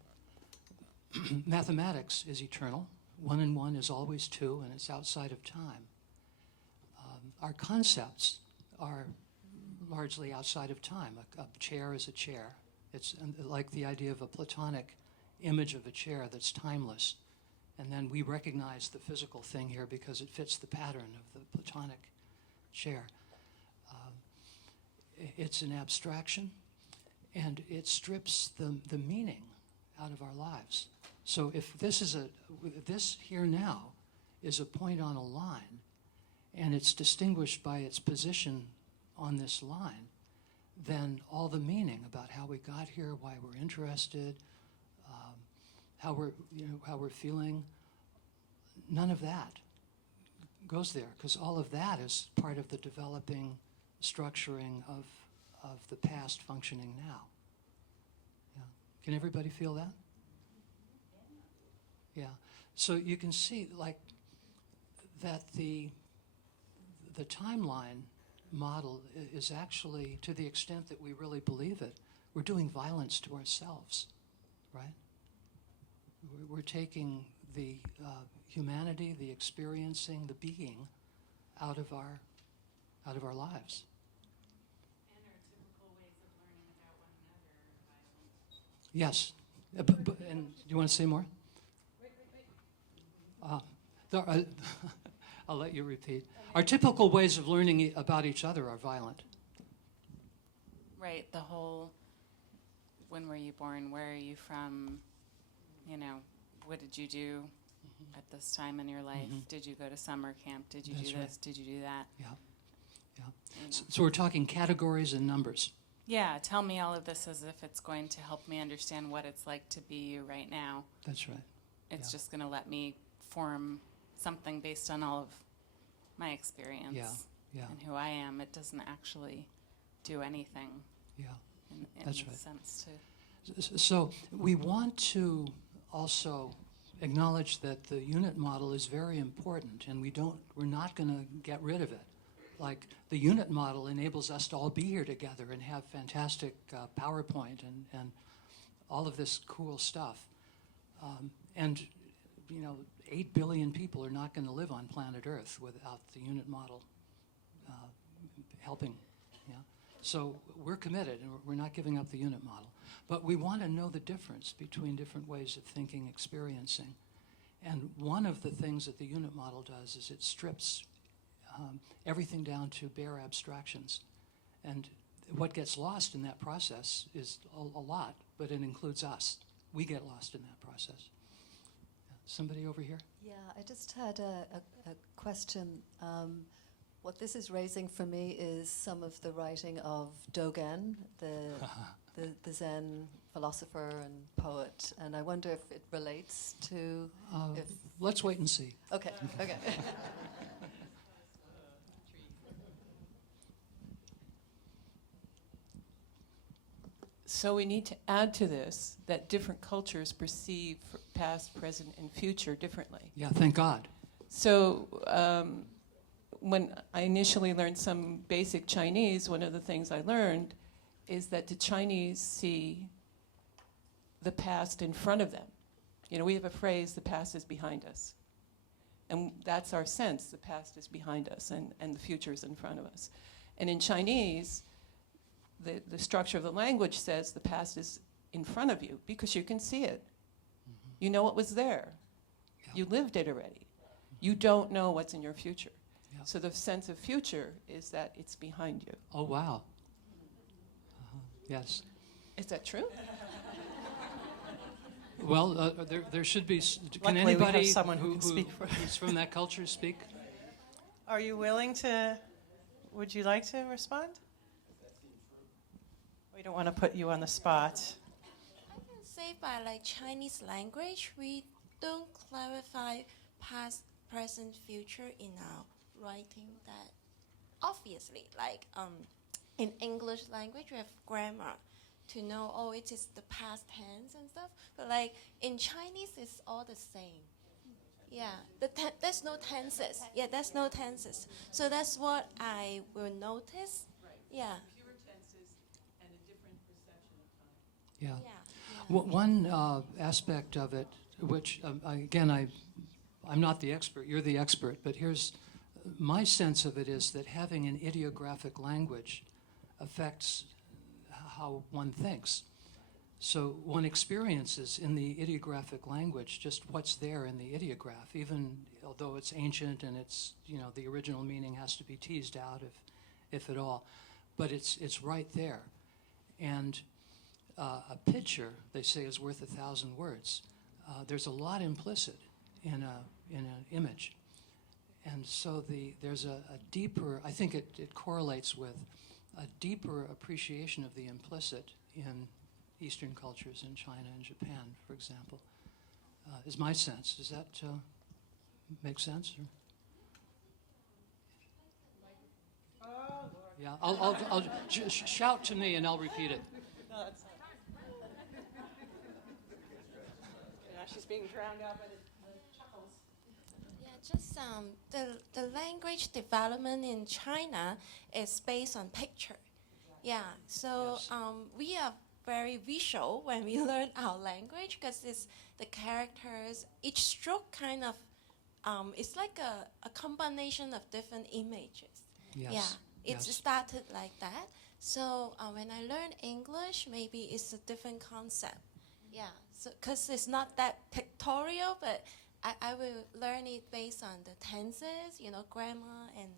Mathematics is eternal. 1 and 1 is always 2, and it's outside of time. Our concepts are largely outside of time. A chair is a chair. It's like the idea of a Platonic image of a chair that's timeless. And then we recognize the physical thing here because it fits the pattern of the Platonic chair. It's an abstraction, and it strips the meaning out of our lives. So if this here now is a point on a line, and it's distinguished by its position on this line, then all the meaning about how we got here, why we're interested, how we're feeling, none of that goes there, because all of that is part of the developing structuring of the past functioning now. Yeah. Can everybody feel that? Yeah. So you can see, like, that the timeline model is actually, to the extent that we really believe it, we're doing violence to ourselves, right? We're taking the humanity, the experiencing, the being out of our lives. And our typical ways of learning about one another are violent. Yes. And do you want to say more? Wait. I'll let you repeat. Our typical ways of learning about each other are violent. Right, the whole, when were you born, where are you from, what did you do at this time in your life? Did you go to summer camp? Did you That's do right. this? Did you do that? Yeah. You know. So we're talking categories and numbers. Yeah, tell me all of this as if it's going to help me understand what it's like to be you right now. That's right. It's Yeah. just going to let me form something based on all of my experience Yeah. and who I am. It doesn't actually do anything Yeah. in That's any right. sense to... So we want to also acknowledge that the unit model is very important, and we're not going to get rid of it. Like, the unit model enables us to all be here together and have fantastic PowerPoint and all of this cool stuff. And 8 billion people are not going to live on planet Earth without the unit model helping. Yeah? So we're committed, and we're not giving up the unit model. But we want to know the difference between different ways of thinking, experiencing. And one of the things that the unit model does is it strips everything down to bare abstractions. And what gets lost in that process is a lot, but it includes us. We get lost in that process. Somebody over here? Yeah, I just had a question. What this is raising for me is some of the writing of Dogen, the Zen philosopher and poet, and I wonder if it relates to... Let's wait and see. Okay. So we need to add to this that different cultures perceive past, present, and future differently. Yeah, thank God. So when I initially learned some basic Chinese, one of the things I learned is that the Chinese see the past in front of them. You know, we have a phrase, the past is behind us. And that's our sense, the past is behind us and the future is in front of us. And in Chinese, the structure of the language says the past is in front of you because you can see it. Mm-hmm. You know it was there. Yeah. You lived it already. You don't know what's in your future. Yeah. So the sense of future is that it's behind you. Oh, wow. Yes. Is that true? Well, there should be. Can Luckily, we have anybody someone who can speak for- who's from that culture speak? Are you willing to, would you like to respond? We don't want to put you on the spot. I can say by like Chinese language, we don't clarify past, present, future in our writing. That obviously, like in English language, we have grammar to know, oh, it is the past tense and stuff. But like in Chinese, it's all the same. Yeah, there's no tenses. Yeah, there's no tenses. So that's what I will notice. Right. Yeah. Fewer tenses and a different perception of time. Yeah. Yeah. One aspect of it, which I'm not the expert. You're the expert, but here's my sense of it is that having an ideographic language affects how one thinks. So one experiences in the ideographic language just what's there in the ideograph, even although it's ancient and it's, you know, the original meaning has to be teased out if at all, but it's right there. And a picture, they say, is worth 1,000 words. There's a lot implicit in an image. And so there's a deeper, I think it correlates with a deeper appreciation of the implicit in Eastern cultures, in China and Japan, for example, is my sense. Does that make sense? Or? Oh, Lord. Yeah, I'll shout to me and I'll repeat it. No, that's not. Yeah, she's being drowned out by the chuckles. Yeah, just the language development in China is based on picture. Yeah, so Yes. We are very visual when we learn our language because it's the characters. Each stroke kind of it's like a combination of different images. Yes. Yeah, it Yes. started like that. So when I learn English, maybe it's a different concept. Yeah, so because it's not that pictorial, but I will learn it based on the tenses, you know, grammar and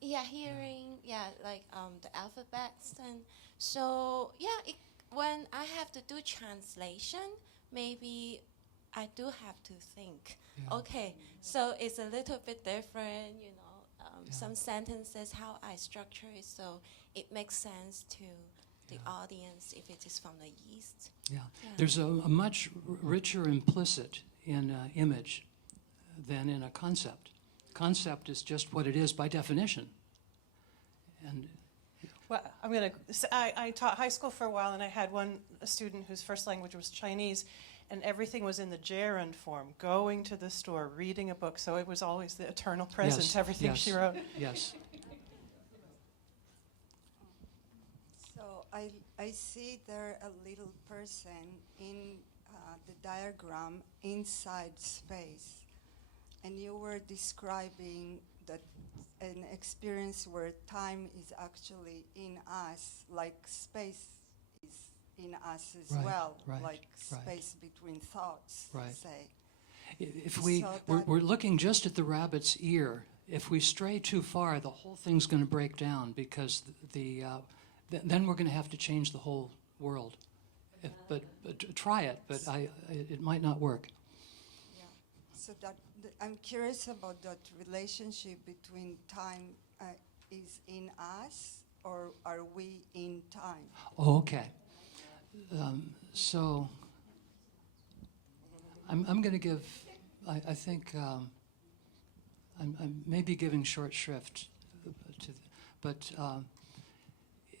hearing, like the alphabets. And so when I have to do translation, maybe I do have to think. Yeah. Okay, so it's a little bit different, you know. Yeah. Some sentences, how I structure it, so it makes sense to the audience if it is from the East. Yeah. Yeah. There's a much richer implicit in an image than in a concept. Concept is just what it is by definition. And Well, I taught high school for a while, and I had a student whose first language was Chinese, and everything was in the gerund form, going to the store, reading a book, so it was always the eternal present, yes, everything yes, she wrote. Yes. So I see there a little person in the diagram inside space, and you were describing that an experience where time is actually in us, like space is in us as Right, well, right, like right. space between thoughts, Right. say. If So we're looking just at the rabbit's ear, if we stray too far, the whole thing's going to break down because then we're going to have to change the whole world. But try it, but it might not work. Yeah. So I'm curious about that relationship between time is in us, or are we in time? Oh, okay. So I'm going to give. I think I'm maybe giving short shrift to, but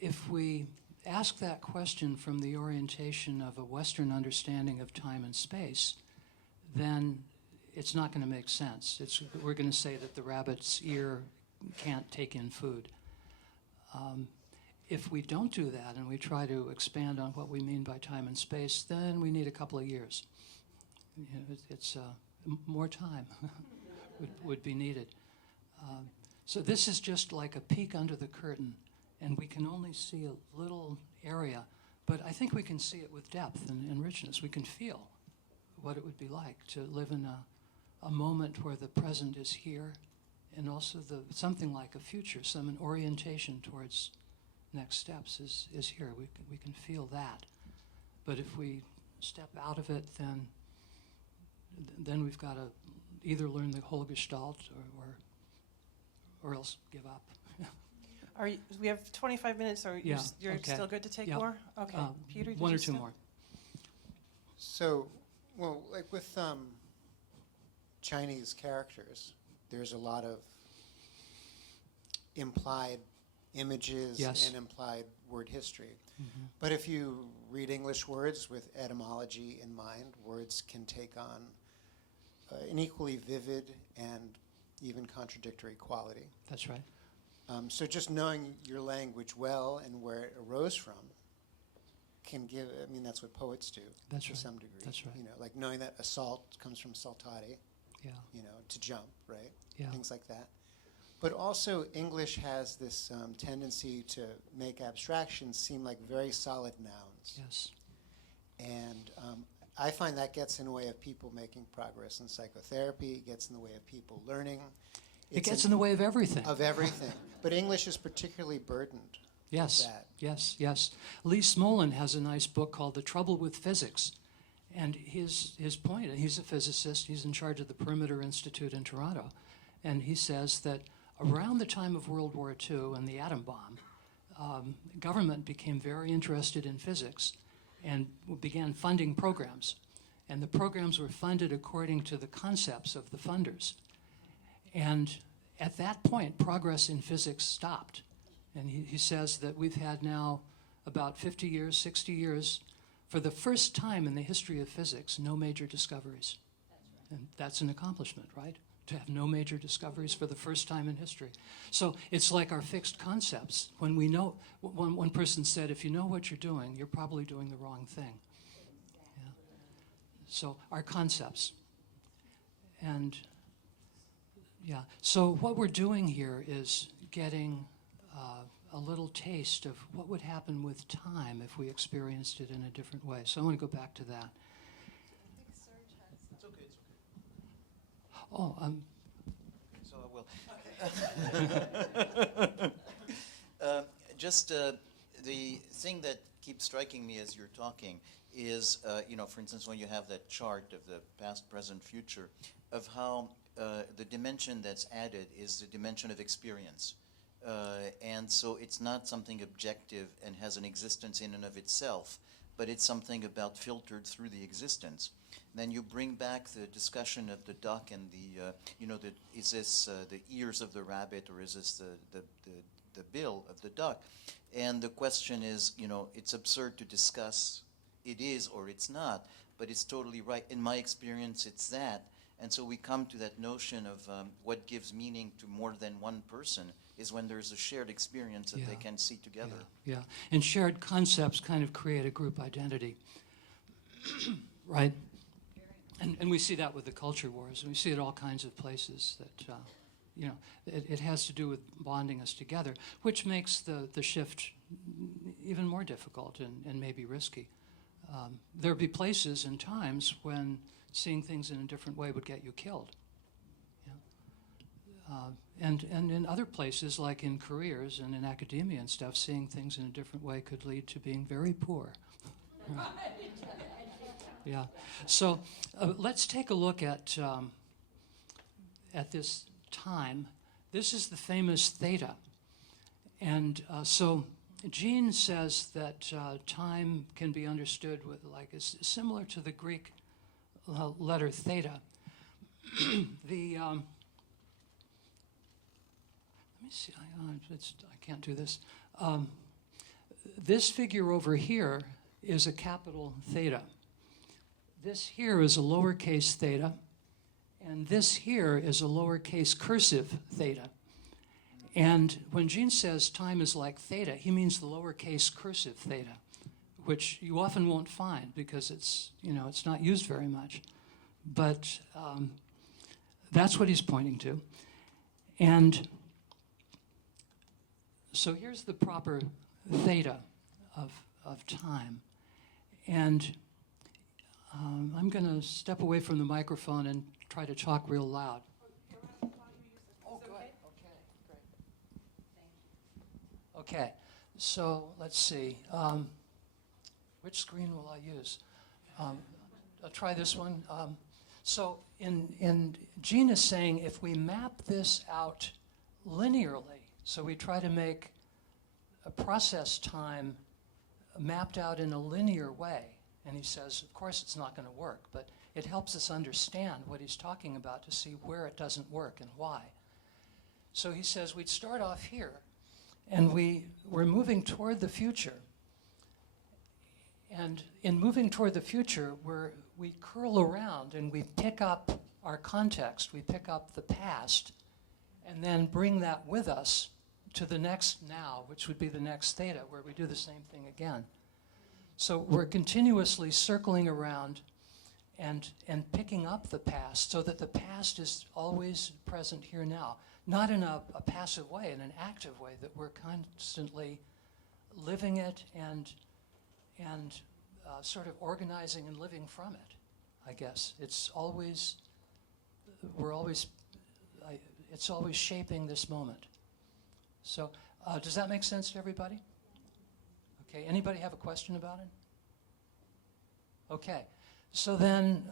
if we ask that question from the orientation of a Western understanding of time and space, then it's not going to make sense. We're going to say that the rabbit's ear can't take in food. If we don't do that and we try to expand on what we mean by time and space, then we need a couple of years. You know, it's more time would be needed. So this is just like a peek under the curtain, and we can only see a little area, but I think we can see it with depth and richness. We can feel what it would be like to live in a moment where the present is here, and also something like a future, an orientation towards next steps is here. We can feel that. But if we step out of it, then we've got to either learn the whole Gestalt or else give up. We have 25 minutes, or Yeah, you're okay. still good to take Yeah. more? Okay. Peter, did one you or two still- more. So, well, like with Chinese characters, there's a lot of implied images Yes. and implied word history. Mhm. But if you read English words with etymology in mind, words can take on an equally vivid and even contradictory quality. That's right. So just knowing your language well and where it arose from can give, I mean, that's what poets do That's to right. some degree. That's right. You know, like knowing that assault comes from saltare, Yeah. you know, to jump, right? Yeah. Things like that. But also English has this tendency to make abstractions seem like very solid nouns. Yes. And I find that gets in the way of people making progress in psychotherapy. It gets in the way of people learning. It gets in the way of everything. Of everything. But English is particularly burdened Yes, with that. yes. Lee Smolin has a nice book called The Trouble with Physics. And his point, and he's a physicist, he's in charge of the Perimeter Institute in Toronto, and he says that around the time of World War II and the atom bomb, government became very interested in physics and began funding programs. And the programs were funded according to the concepts of the funders. And at that point, progress in physics stopped. And he says that we've had now about 50 years, 60 years, for the first time in the history of physics, no major discoveries. And that's an accomplishment, right? To have no major discoveries for the first time in history. So it's like our fixed concepts. When we know, one person said, if you know what you're doing, you're probably doing the wrong thing. Yeah. So our concepts. And yeah, so what we're doing here is getting a little taste of what would happen with time if we experienced it in a different way. So I want to go back to that. It's okay, it's okay. Oh, So I will. Just the thing that keeps striking me as you're talking is, for instance, when you have that chart of the past, present, future, of how the dimension that's added is the dimension of experience. And so it's not something objective and has an existence in and of itself, but it's something about filtered through the existence. Then you bring back the discussion of the duck and is this the ears of the rabbit or is this the bill of the duck? And the question is, it's absurd to discuss it is or it's not, but it's totally right. In my experience, it's that. And so we come to that notion of what gives meaning to more than one person is when there's a shared experience that they can see together. Yeah. And shared concepts kind of create a group identity, right? And we see that with the culture wars, and we see it all kinds of places that, it has to do with bonding us together, which makes the shift even more difficult and maybe risky. There'd be places and times when seeing things in a different way would get you killed. And in other places, like in careers and in academia and stuff, seeing things in a different way could lead to being very poor. Yeah. So let's take a look at this time. This is the famous theta. And so Jean says that time can be understood with it's similar to the Greek letter theta. Let me see. I can't do this. this figure over here is a capital theta. This here is a lowercase theta, and this here is a lowercase cursive theta. And when Jean says time is like theta, he means the lowercase cursive theta, which you often won't find because it's not used very much. But that's what he's pointing to. And so here's the proper theta of time. And I'm going to step away from the microphone and try to talk real loud. Oh, good. Okay, great. Okay, so let's see. Which screen will I use? I'll try this one. So Jean is saying if we map this out linearly, so we try to make a process time mapped out in a linear way, and he says, of course it's not going to work, but it helps us understand what he's talking about to see where it doesn't work and why. So he says we'd start off here, and we're moving toward the future. And in moving toward the future, we curl around and we pick up our context, we pick up the past, and then bring that with us to the next now, which would be the next theta, where we do the same thing again. So we're continuously circling around and picking up the past so that the past is always present here now. Not in a passive way, in an active way, that we're constantly living it and sort of organizing and living from it, I guess. It's always shaping this moment. So does that make sense to everybody? Okay, anybody have a question about it? Okay, so then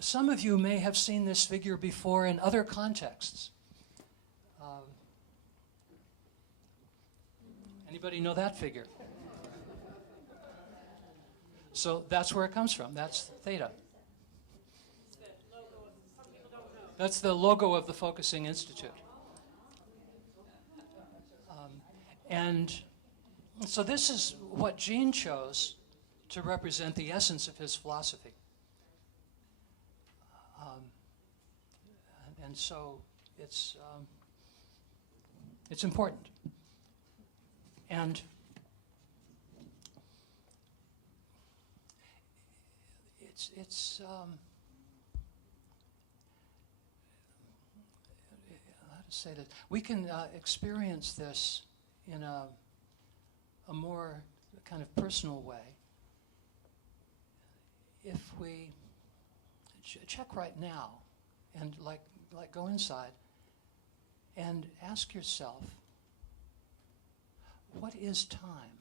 some of you may have seen this figure before in other contexts. Anybody know that figure? So that's where it comes from. That's theta. That's the logo of the Focusing Institute. And so this is what Jean chose to represent the essence of his philosophy. And so it's important. And it's how to say that? We can experience this in a more kind of personal way if we check right now and like go inside and ask yourself, what is time?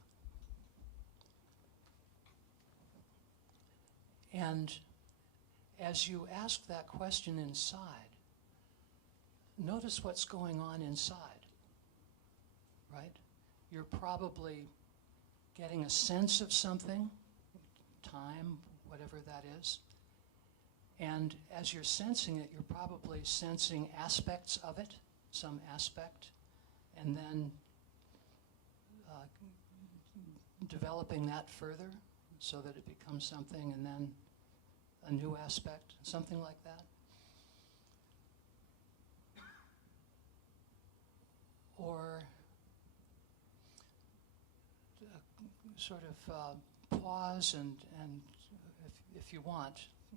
And as you ask that question inside, notice what's going on inside, right? You're probably getting a sense of something, time, whatever that is. And as you're sensing it, you're probably sensing aspects of it, some aspect, and then developing that further so that it becomes something, and then a new aspect, something like that. Or sort of pause and if you want,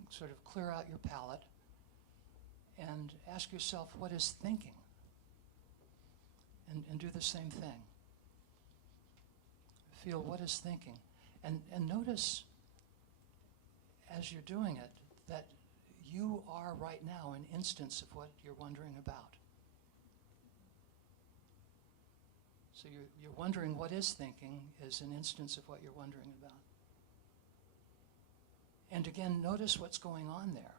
sort of clear out your palate and ask yourself, what is thinking? And do the same thing. Feel what is thinking. And notice as you're doing it that you are right now an instance of what you're wondering about. So you're wondering what is thinking is an instance of what you're wondering about. And again, notice what's going on there.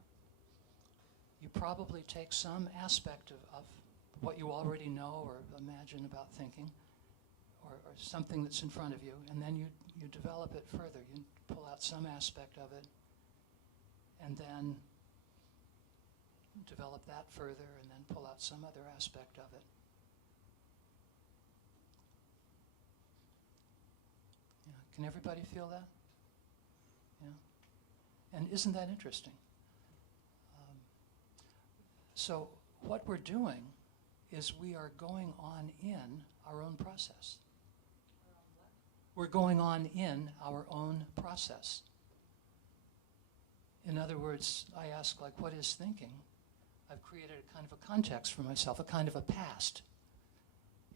You probably take some aspect of what you already know or imagine about thinking, or something that's in front of you, and then you develop it further. You pull out some aspect of it, and then develop that further, and then pull out some other aspect of it. Can everybody feel that? Yeah. And isn't that interesting? So what we're doing is we are going on in our own process. We're going on in our own process. In other words, I ask, like, what is thinking? I've created a kind of a context for myself, a kind of a past.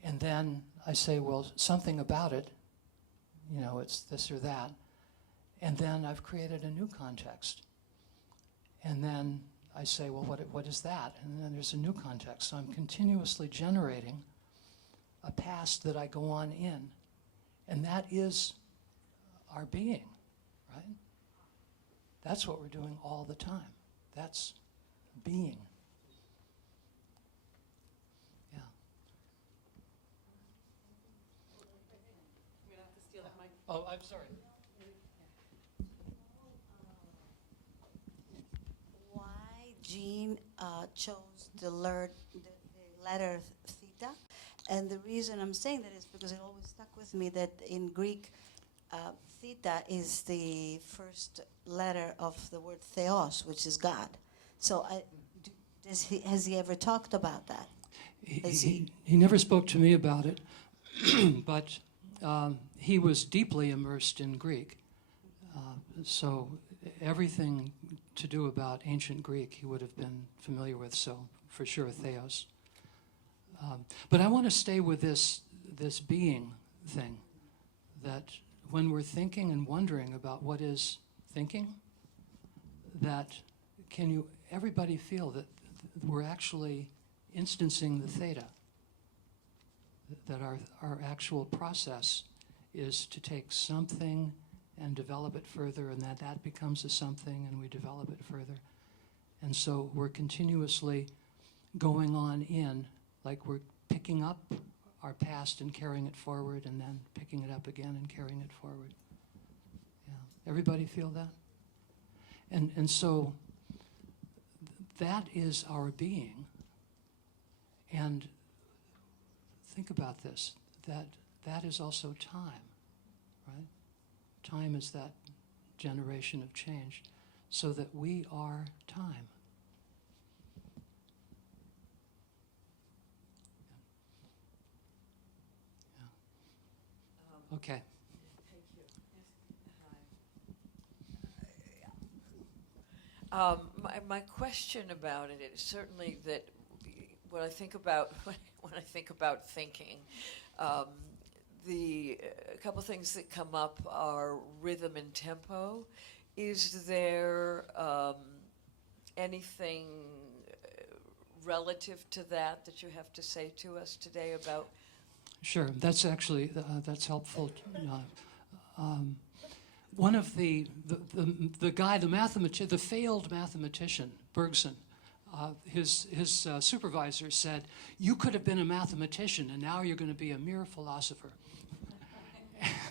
And then I say, well, something about it, you know, it's this or that. And then I've created a new context. And then I say, well, what is that? And then there's a new context. So I'm continuously generating a past that I go on in. And that is our being, right? That's what we're doing all the time. That's being. Yeah. Oh, I'm sorry. Why Jean chose the letter theta? And the reason I'm saying that is because it always stuck with me that in Greek, theta is the first letter of the word theos, which is God. So has he ever talked about that? He never spoke to me about it, but he was deeply immersed in Greek. So everything to do about ancient Greek he would have been familiar with, so for sure theos. But I want to stay with this being thing, that when we're thinking and wondering about what is thinking, that everybody feel that we're actually instancing the theta, that our actual process is to take something and develop it further, and that becomes a something, and we develop it further. And so we're continuously going on in, like we're picking up our past and carrying it forward, and then picking it up again and carrying it forward. Yeah. Everybody feel that? And so that is our being. And think about this, that is also time, right? Time is that generation of change, so that we are time. Yeah. Okay. Thank you. My question about it is certainly that when I think about thinking, a couple things that come up are rhythm and tempo. Is there anything relative to that you have to say to us today about? Sure, that's actually that's helpful. One of the guy, the failed mathematician, Bergson, his supervisor said, "You could have been a mathematician, and now you're going to be a mere philosopher."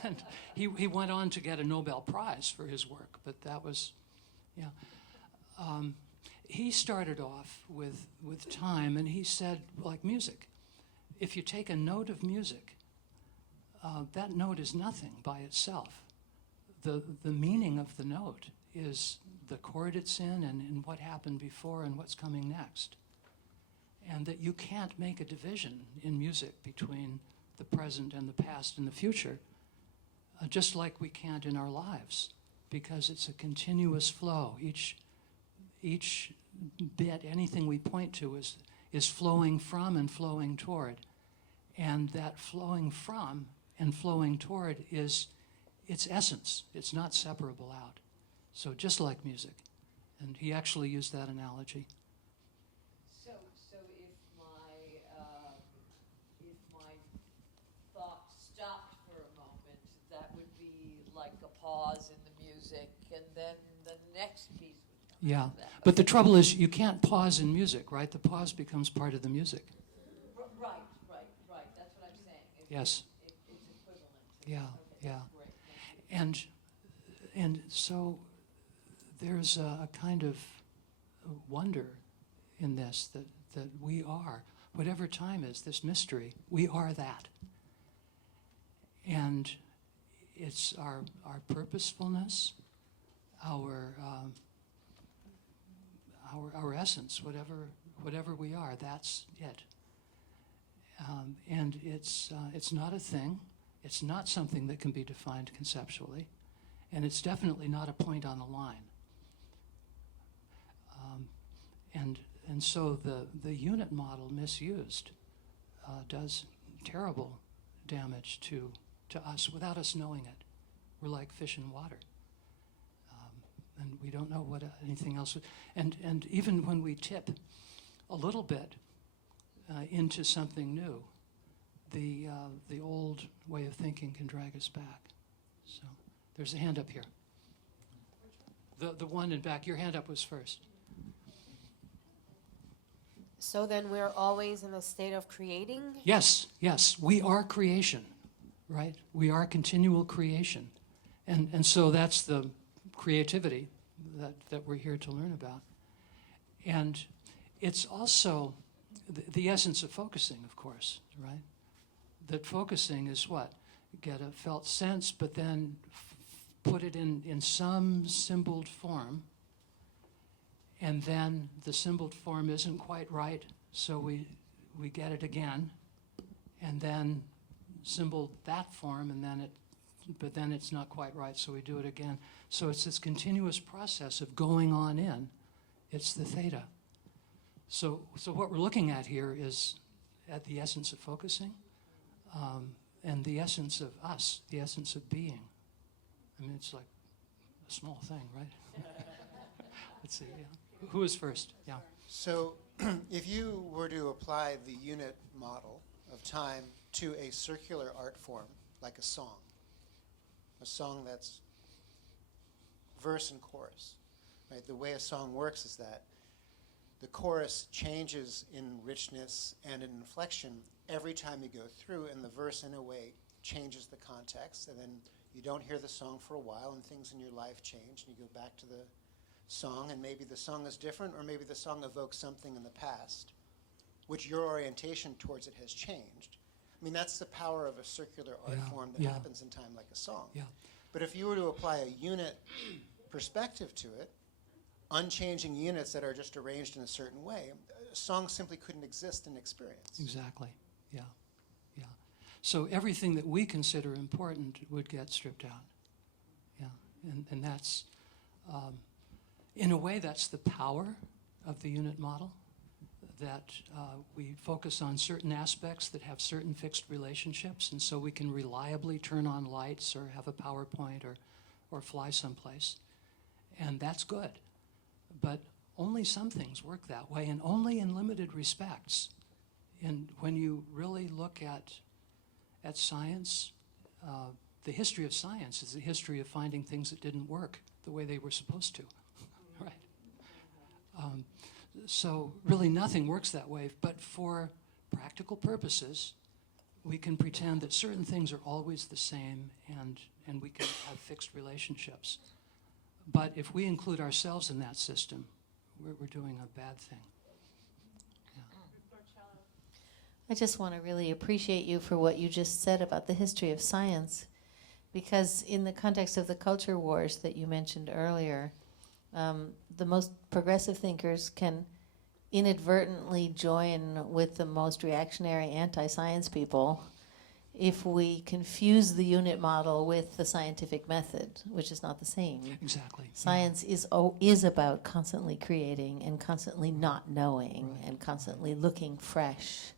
And he went on to get a Nobel Prize for his work, but that was, yeah. He started off with time, and he said, like music, if you take a note of music, that note is nothing by itself. The meaning of the note is the chord it's in and what happened before and what's coming next. And that you can't make a division in music between the present and the past and the future, just like we can't in our lives, because it's a continuous flow. Each bit, anything we point to is flowing from and flowing toward. And that flowing from and flowing toward is its essence. It's not separable out. So just like music. And he actually used that analogy. So if my thought stopped for a moment, that would be like a pause in the music, and then the next piece would come. Yeah, but the trouble is you can't pause in music, right? The pause becomes part of the music. Right. That's what I'm saying. Yes. It's equivalent. Yeah, okay, yeah. Great. And so there's a kind of wonder in this, that we are, whatever time is, this mystery, we are that. And it's our purposefulness, our essence, whatever we are, that's it. And it's not a thing. It's not something that can be defined conceptually, and it's definitely not a point on a line. And so the unit model misused does terrible damage to us without us knowing it. We're like fish in water. And we don't know what anything else. And even when we tip a little bit into something new, the old way of thinking can drag us back. So there's a hand up here. The one in back. Your hand up was first. So then we're always in a state of creating? Yes, we are creation, right? We are continual creation. And so that's the creativity that we're here to learn about. And it's also the essence of focusing, of course, right? That focusing is what? Get a felt sense, but then put it in some symboled form. And then the symboled form isn't quite right, so we get it again, and then symbol that form, but then it's not quite right, so we do it again. So it's this continuous process of going on in. It's the theta. So what we're looking at here is at the essence of focusing, and the essence of us, the essence of being. I mean, it's like a small thing, right? Let's see, yeah. Who is first? Yeah. So if you were to apply the unit model of time to a circular art form, like a song that's verse and chorus, right? The way a song works is that the chorus changes in richness and in inflection every time you go through, and the verse, in a way, changes the context, and then you don't hear the song for a while, and things in your life change, and you go back to the song, and maybe the song is different, or maybe the song evokes something in the past, which your orientation towards it has changed. I mean, that's the power of a circular art form that happens in time, like a song. Yeah. But if you were to apply a unit perspective to it, unchanging units that are just arranged in a certain way, a song simply couldn't exist in experience. Exactly. Yeah. So everything that we consider important would get stripped out. Yeah. And that's, in a way, that's the power of the unit model, that we focus on certain aspects that have certain fixed relationships, and so we can reliably turn on lights or have a PowerPoint or fly someplace. And that's good. But only some things work that way, and only in limited respects. And when you really look at science, the history of science is the history of finding things that didn't work the way they were supposed to, right? So really nothing works that way, but for practical purposes, we can pretend that certain things are always the same, and we can have fixed relationships. But if we include ourselves in that system, we're doing a bad thing. I just want to really appreciate you for what you just said about the history of science, because in the context of the culture wars that you mentioned earlier, the most progressive thinkers can inadvertently join with the most reactionary anti-science people if we confuse the unit model with the scientific method, which is not the same. Exactly. Science is about constantly creating and constantly not knowing and constantly looking fresh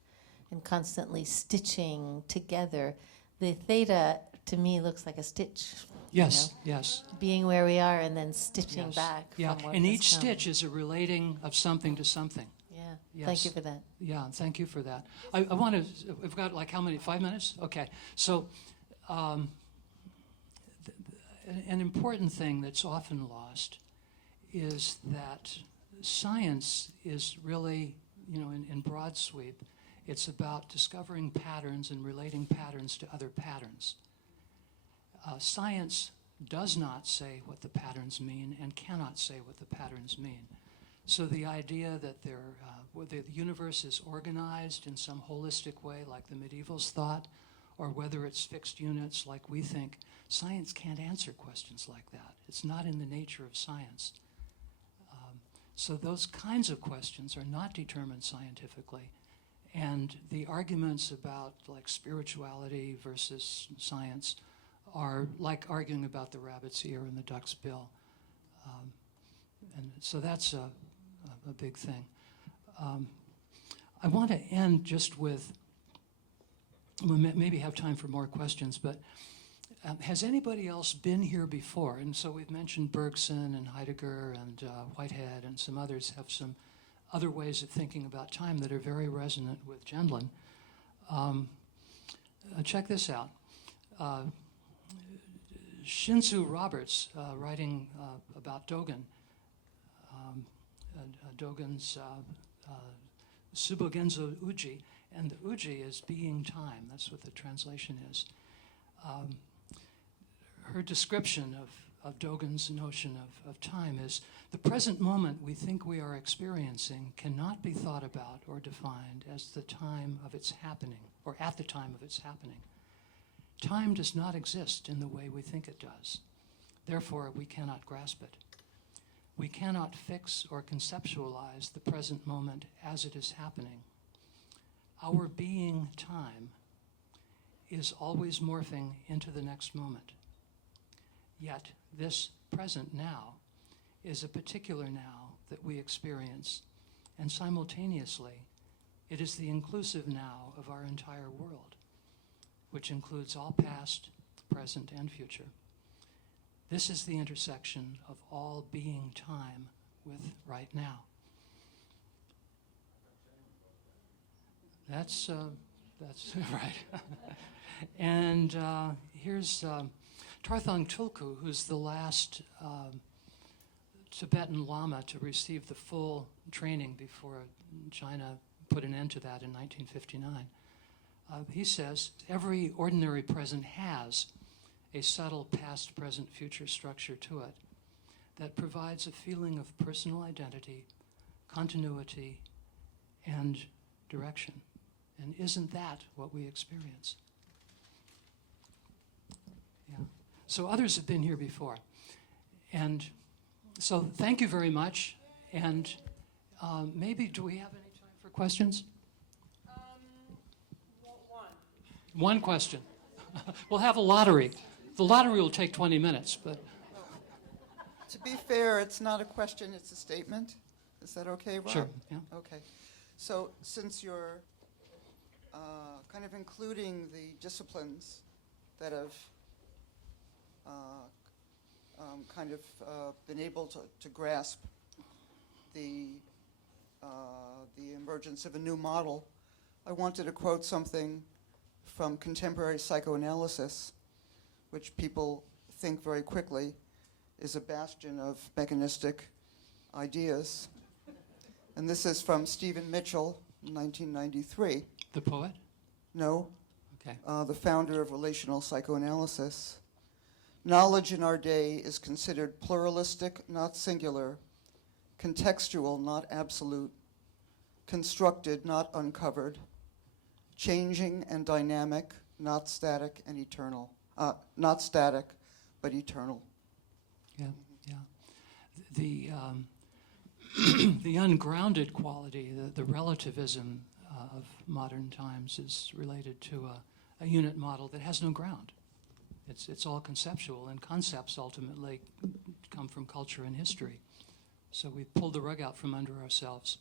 and constantly stitching together. The theta, to me, looks like a stitch. Yes, yes. Being where we are and then stitching back. Yeah, from what and has each come. stitch is a relating of something to something. Yeah, Yes. thank you for that. Yeah, thank you for that. I want to, we've got like how many, 5 minutes? Okay, so an important thing that's often lost is that science is really, in broad sweep, it's about discovering patterns and relating patterns to other patterns. Science does not say what the patterns mean and cannot say what the patterns mean. So the idea that the universe is organized in some holistic way, like the medievals thought, or whether it's fixed units like we think. Science can't answer questions like that. It's not in the nature of science. So those kinds of questions are not determined scientifically. And the arguments about like spirituality versus science are like arguing about the rabbit's ear and the duck's bill. And so that's a big thing. I want to end just with, we'll maybe have time for more questions, but has anybody else been here before? And so we've mentioned Bergson and Heidegger and Whitehead, and some others have some other ways of thinking about time that are very resonant with Gendlin. Check this out. Shinzu Roberts, writing about Dogen, Dogen's Subogenzo Uji, and the Uji is being time. That's what the translation is. Her description of Dogen's notion of time is, the present moment we think we are experiencing cannot be thought about or defined as the time of its happening, or at the time of its happening. Time does not exist in the way we think it does. Therefore, we cannot grasp it. We cannot fix or conceptualize the present moment as it is happening. Our being time is always morphing into the next moment. Yet this present now is a particular now that we experience, and simultaneously it is the inclusive now of our entire world, which includes all past, present, and future. This is the intersection of all being time with right now. That's right. And here's Tarthang Tulku, who's the last Tibetan Lama to receive the full training before China put an end to that in 1959. He says, every ordinary present has a subtle past, present, future structure to it that provides a feeling of personal identity, continuity, and direction. And isn't that what we experience? Yeah. So others have been here before. And so thank you very much. And maybe, do we have any time for questions? One question. We'll have a lottery. The lottery will take 20 minutes, but. To be fair, it's not a question, it's a statement. Is that okay, Rob? Sure, yeah. Okay. So since you're kind of including the disciplines that have kind of been able to grasp the emergence of a new model, I wanted to quote something from contemporary psychoanalysis, which people think very quickly is a bastion of mechanistic ideas. And this is from Stephen Mitchell, 1993. The poet? No. Okay. The founder of relational psychoanalysis. Knowledge in our day is considered pluralistic, not singular, contextual, not absolute, constructed, not uncovered, changing and dynamic, not static and eternal. Not static, but eternal. Yeah, yeah. The the ungrounded quality, the relativism of modern times is related to a unit model that has no ground. It's all conceptual, and concepts ultimately come from culture and history. So we pulled the rug out from under ourselves.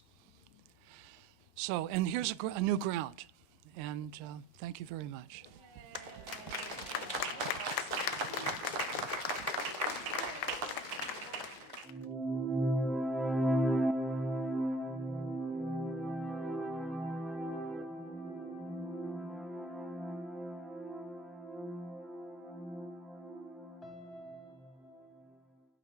So, and here's a new ground, and thank you very much.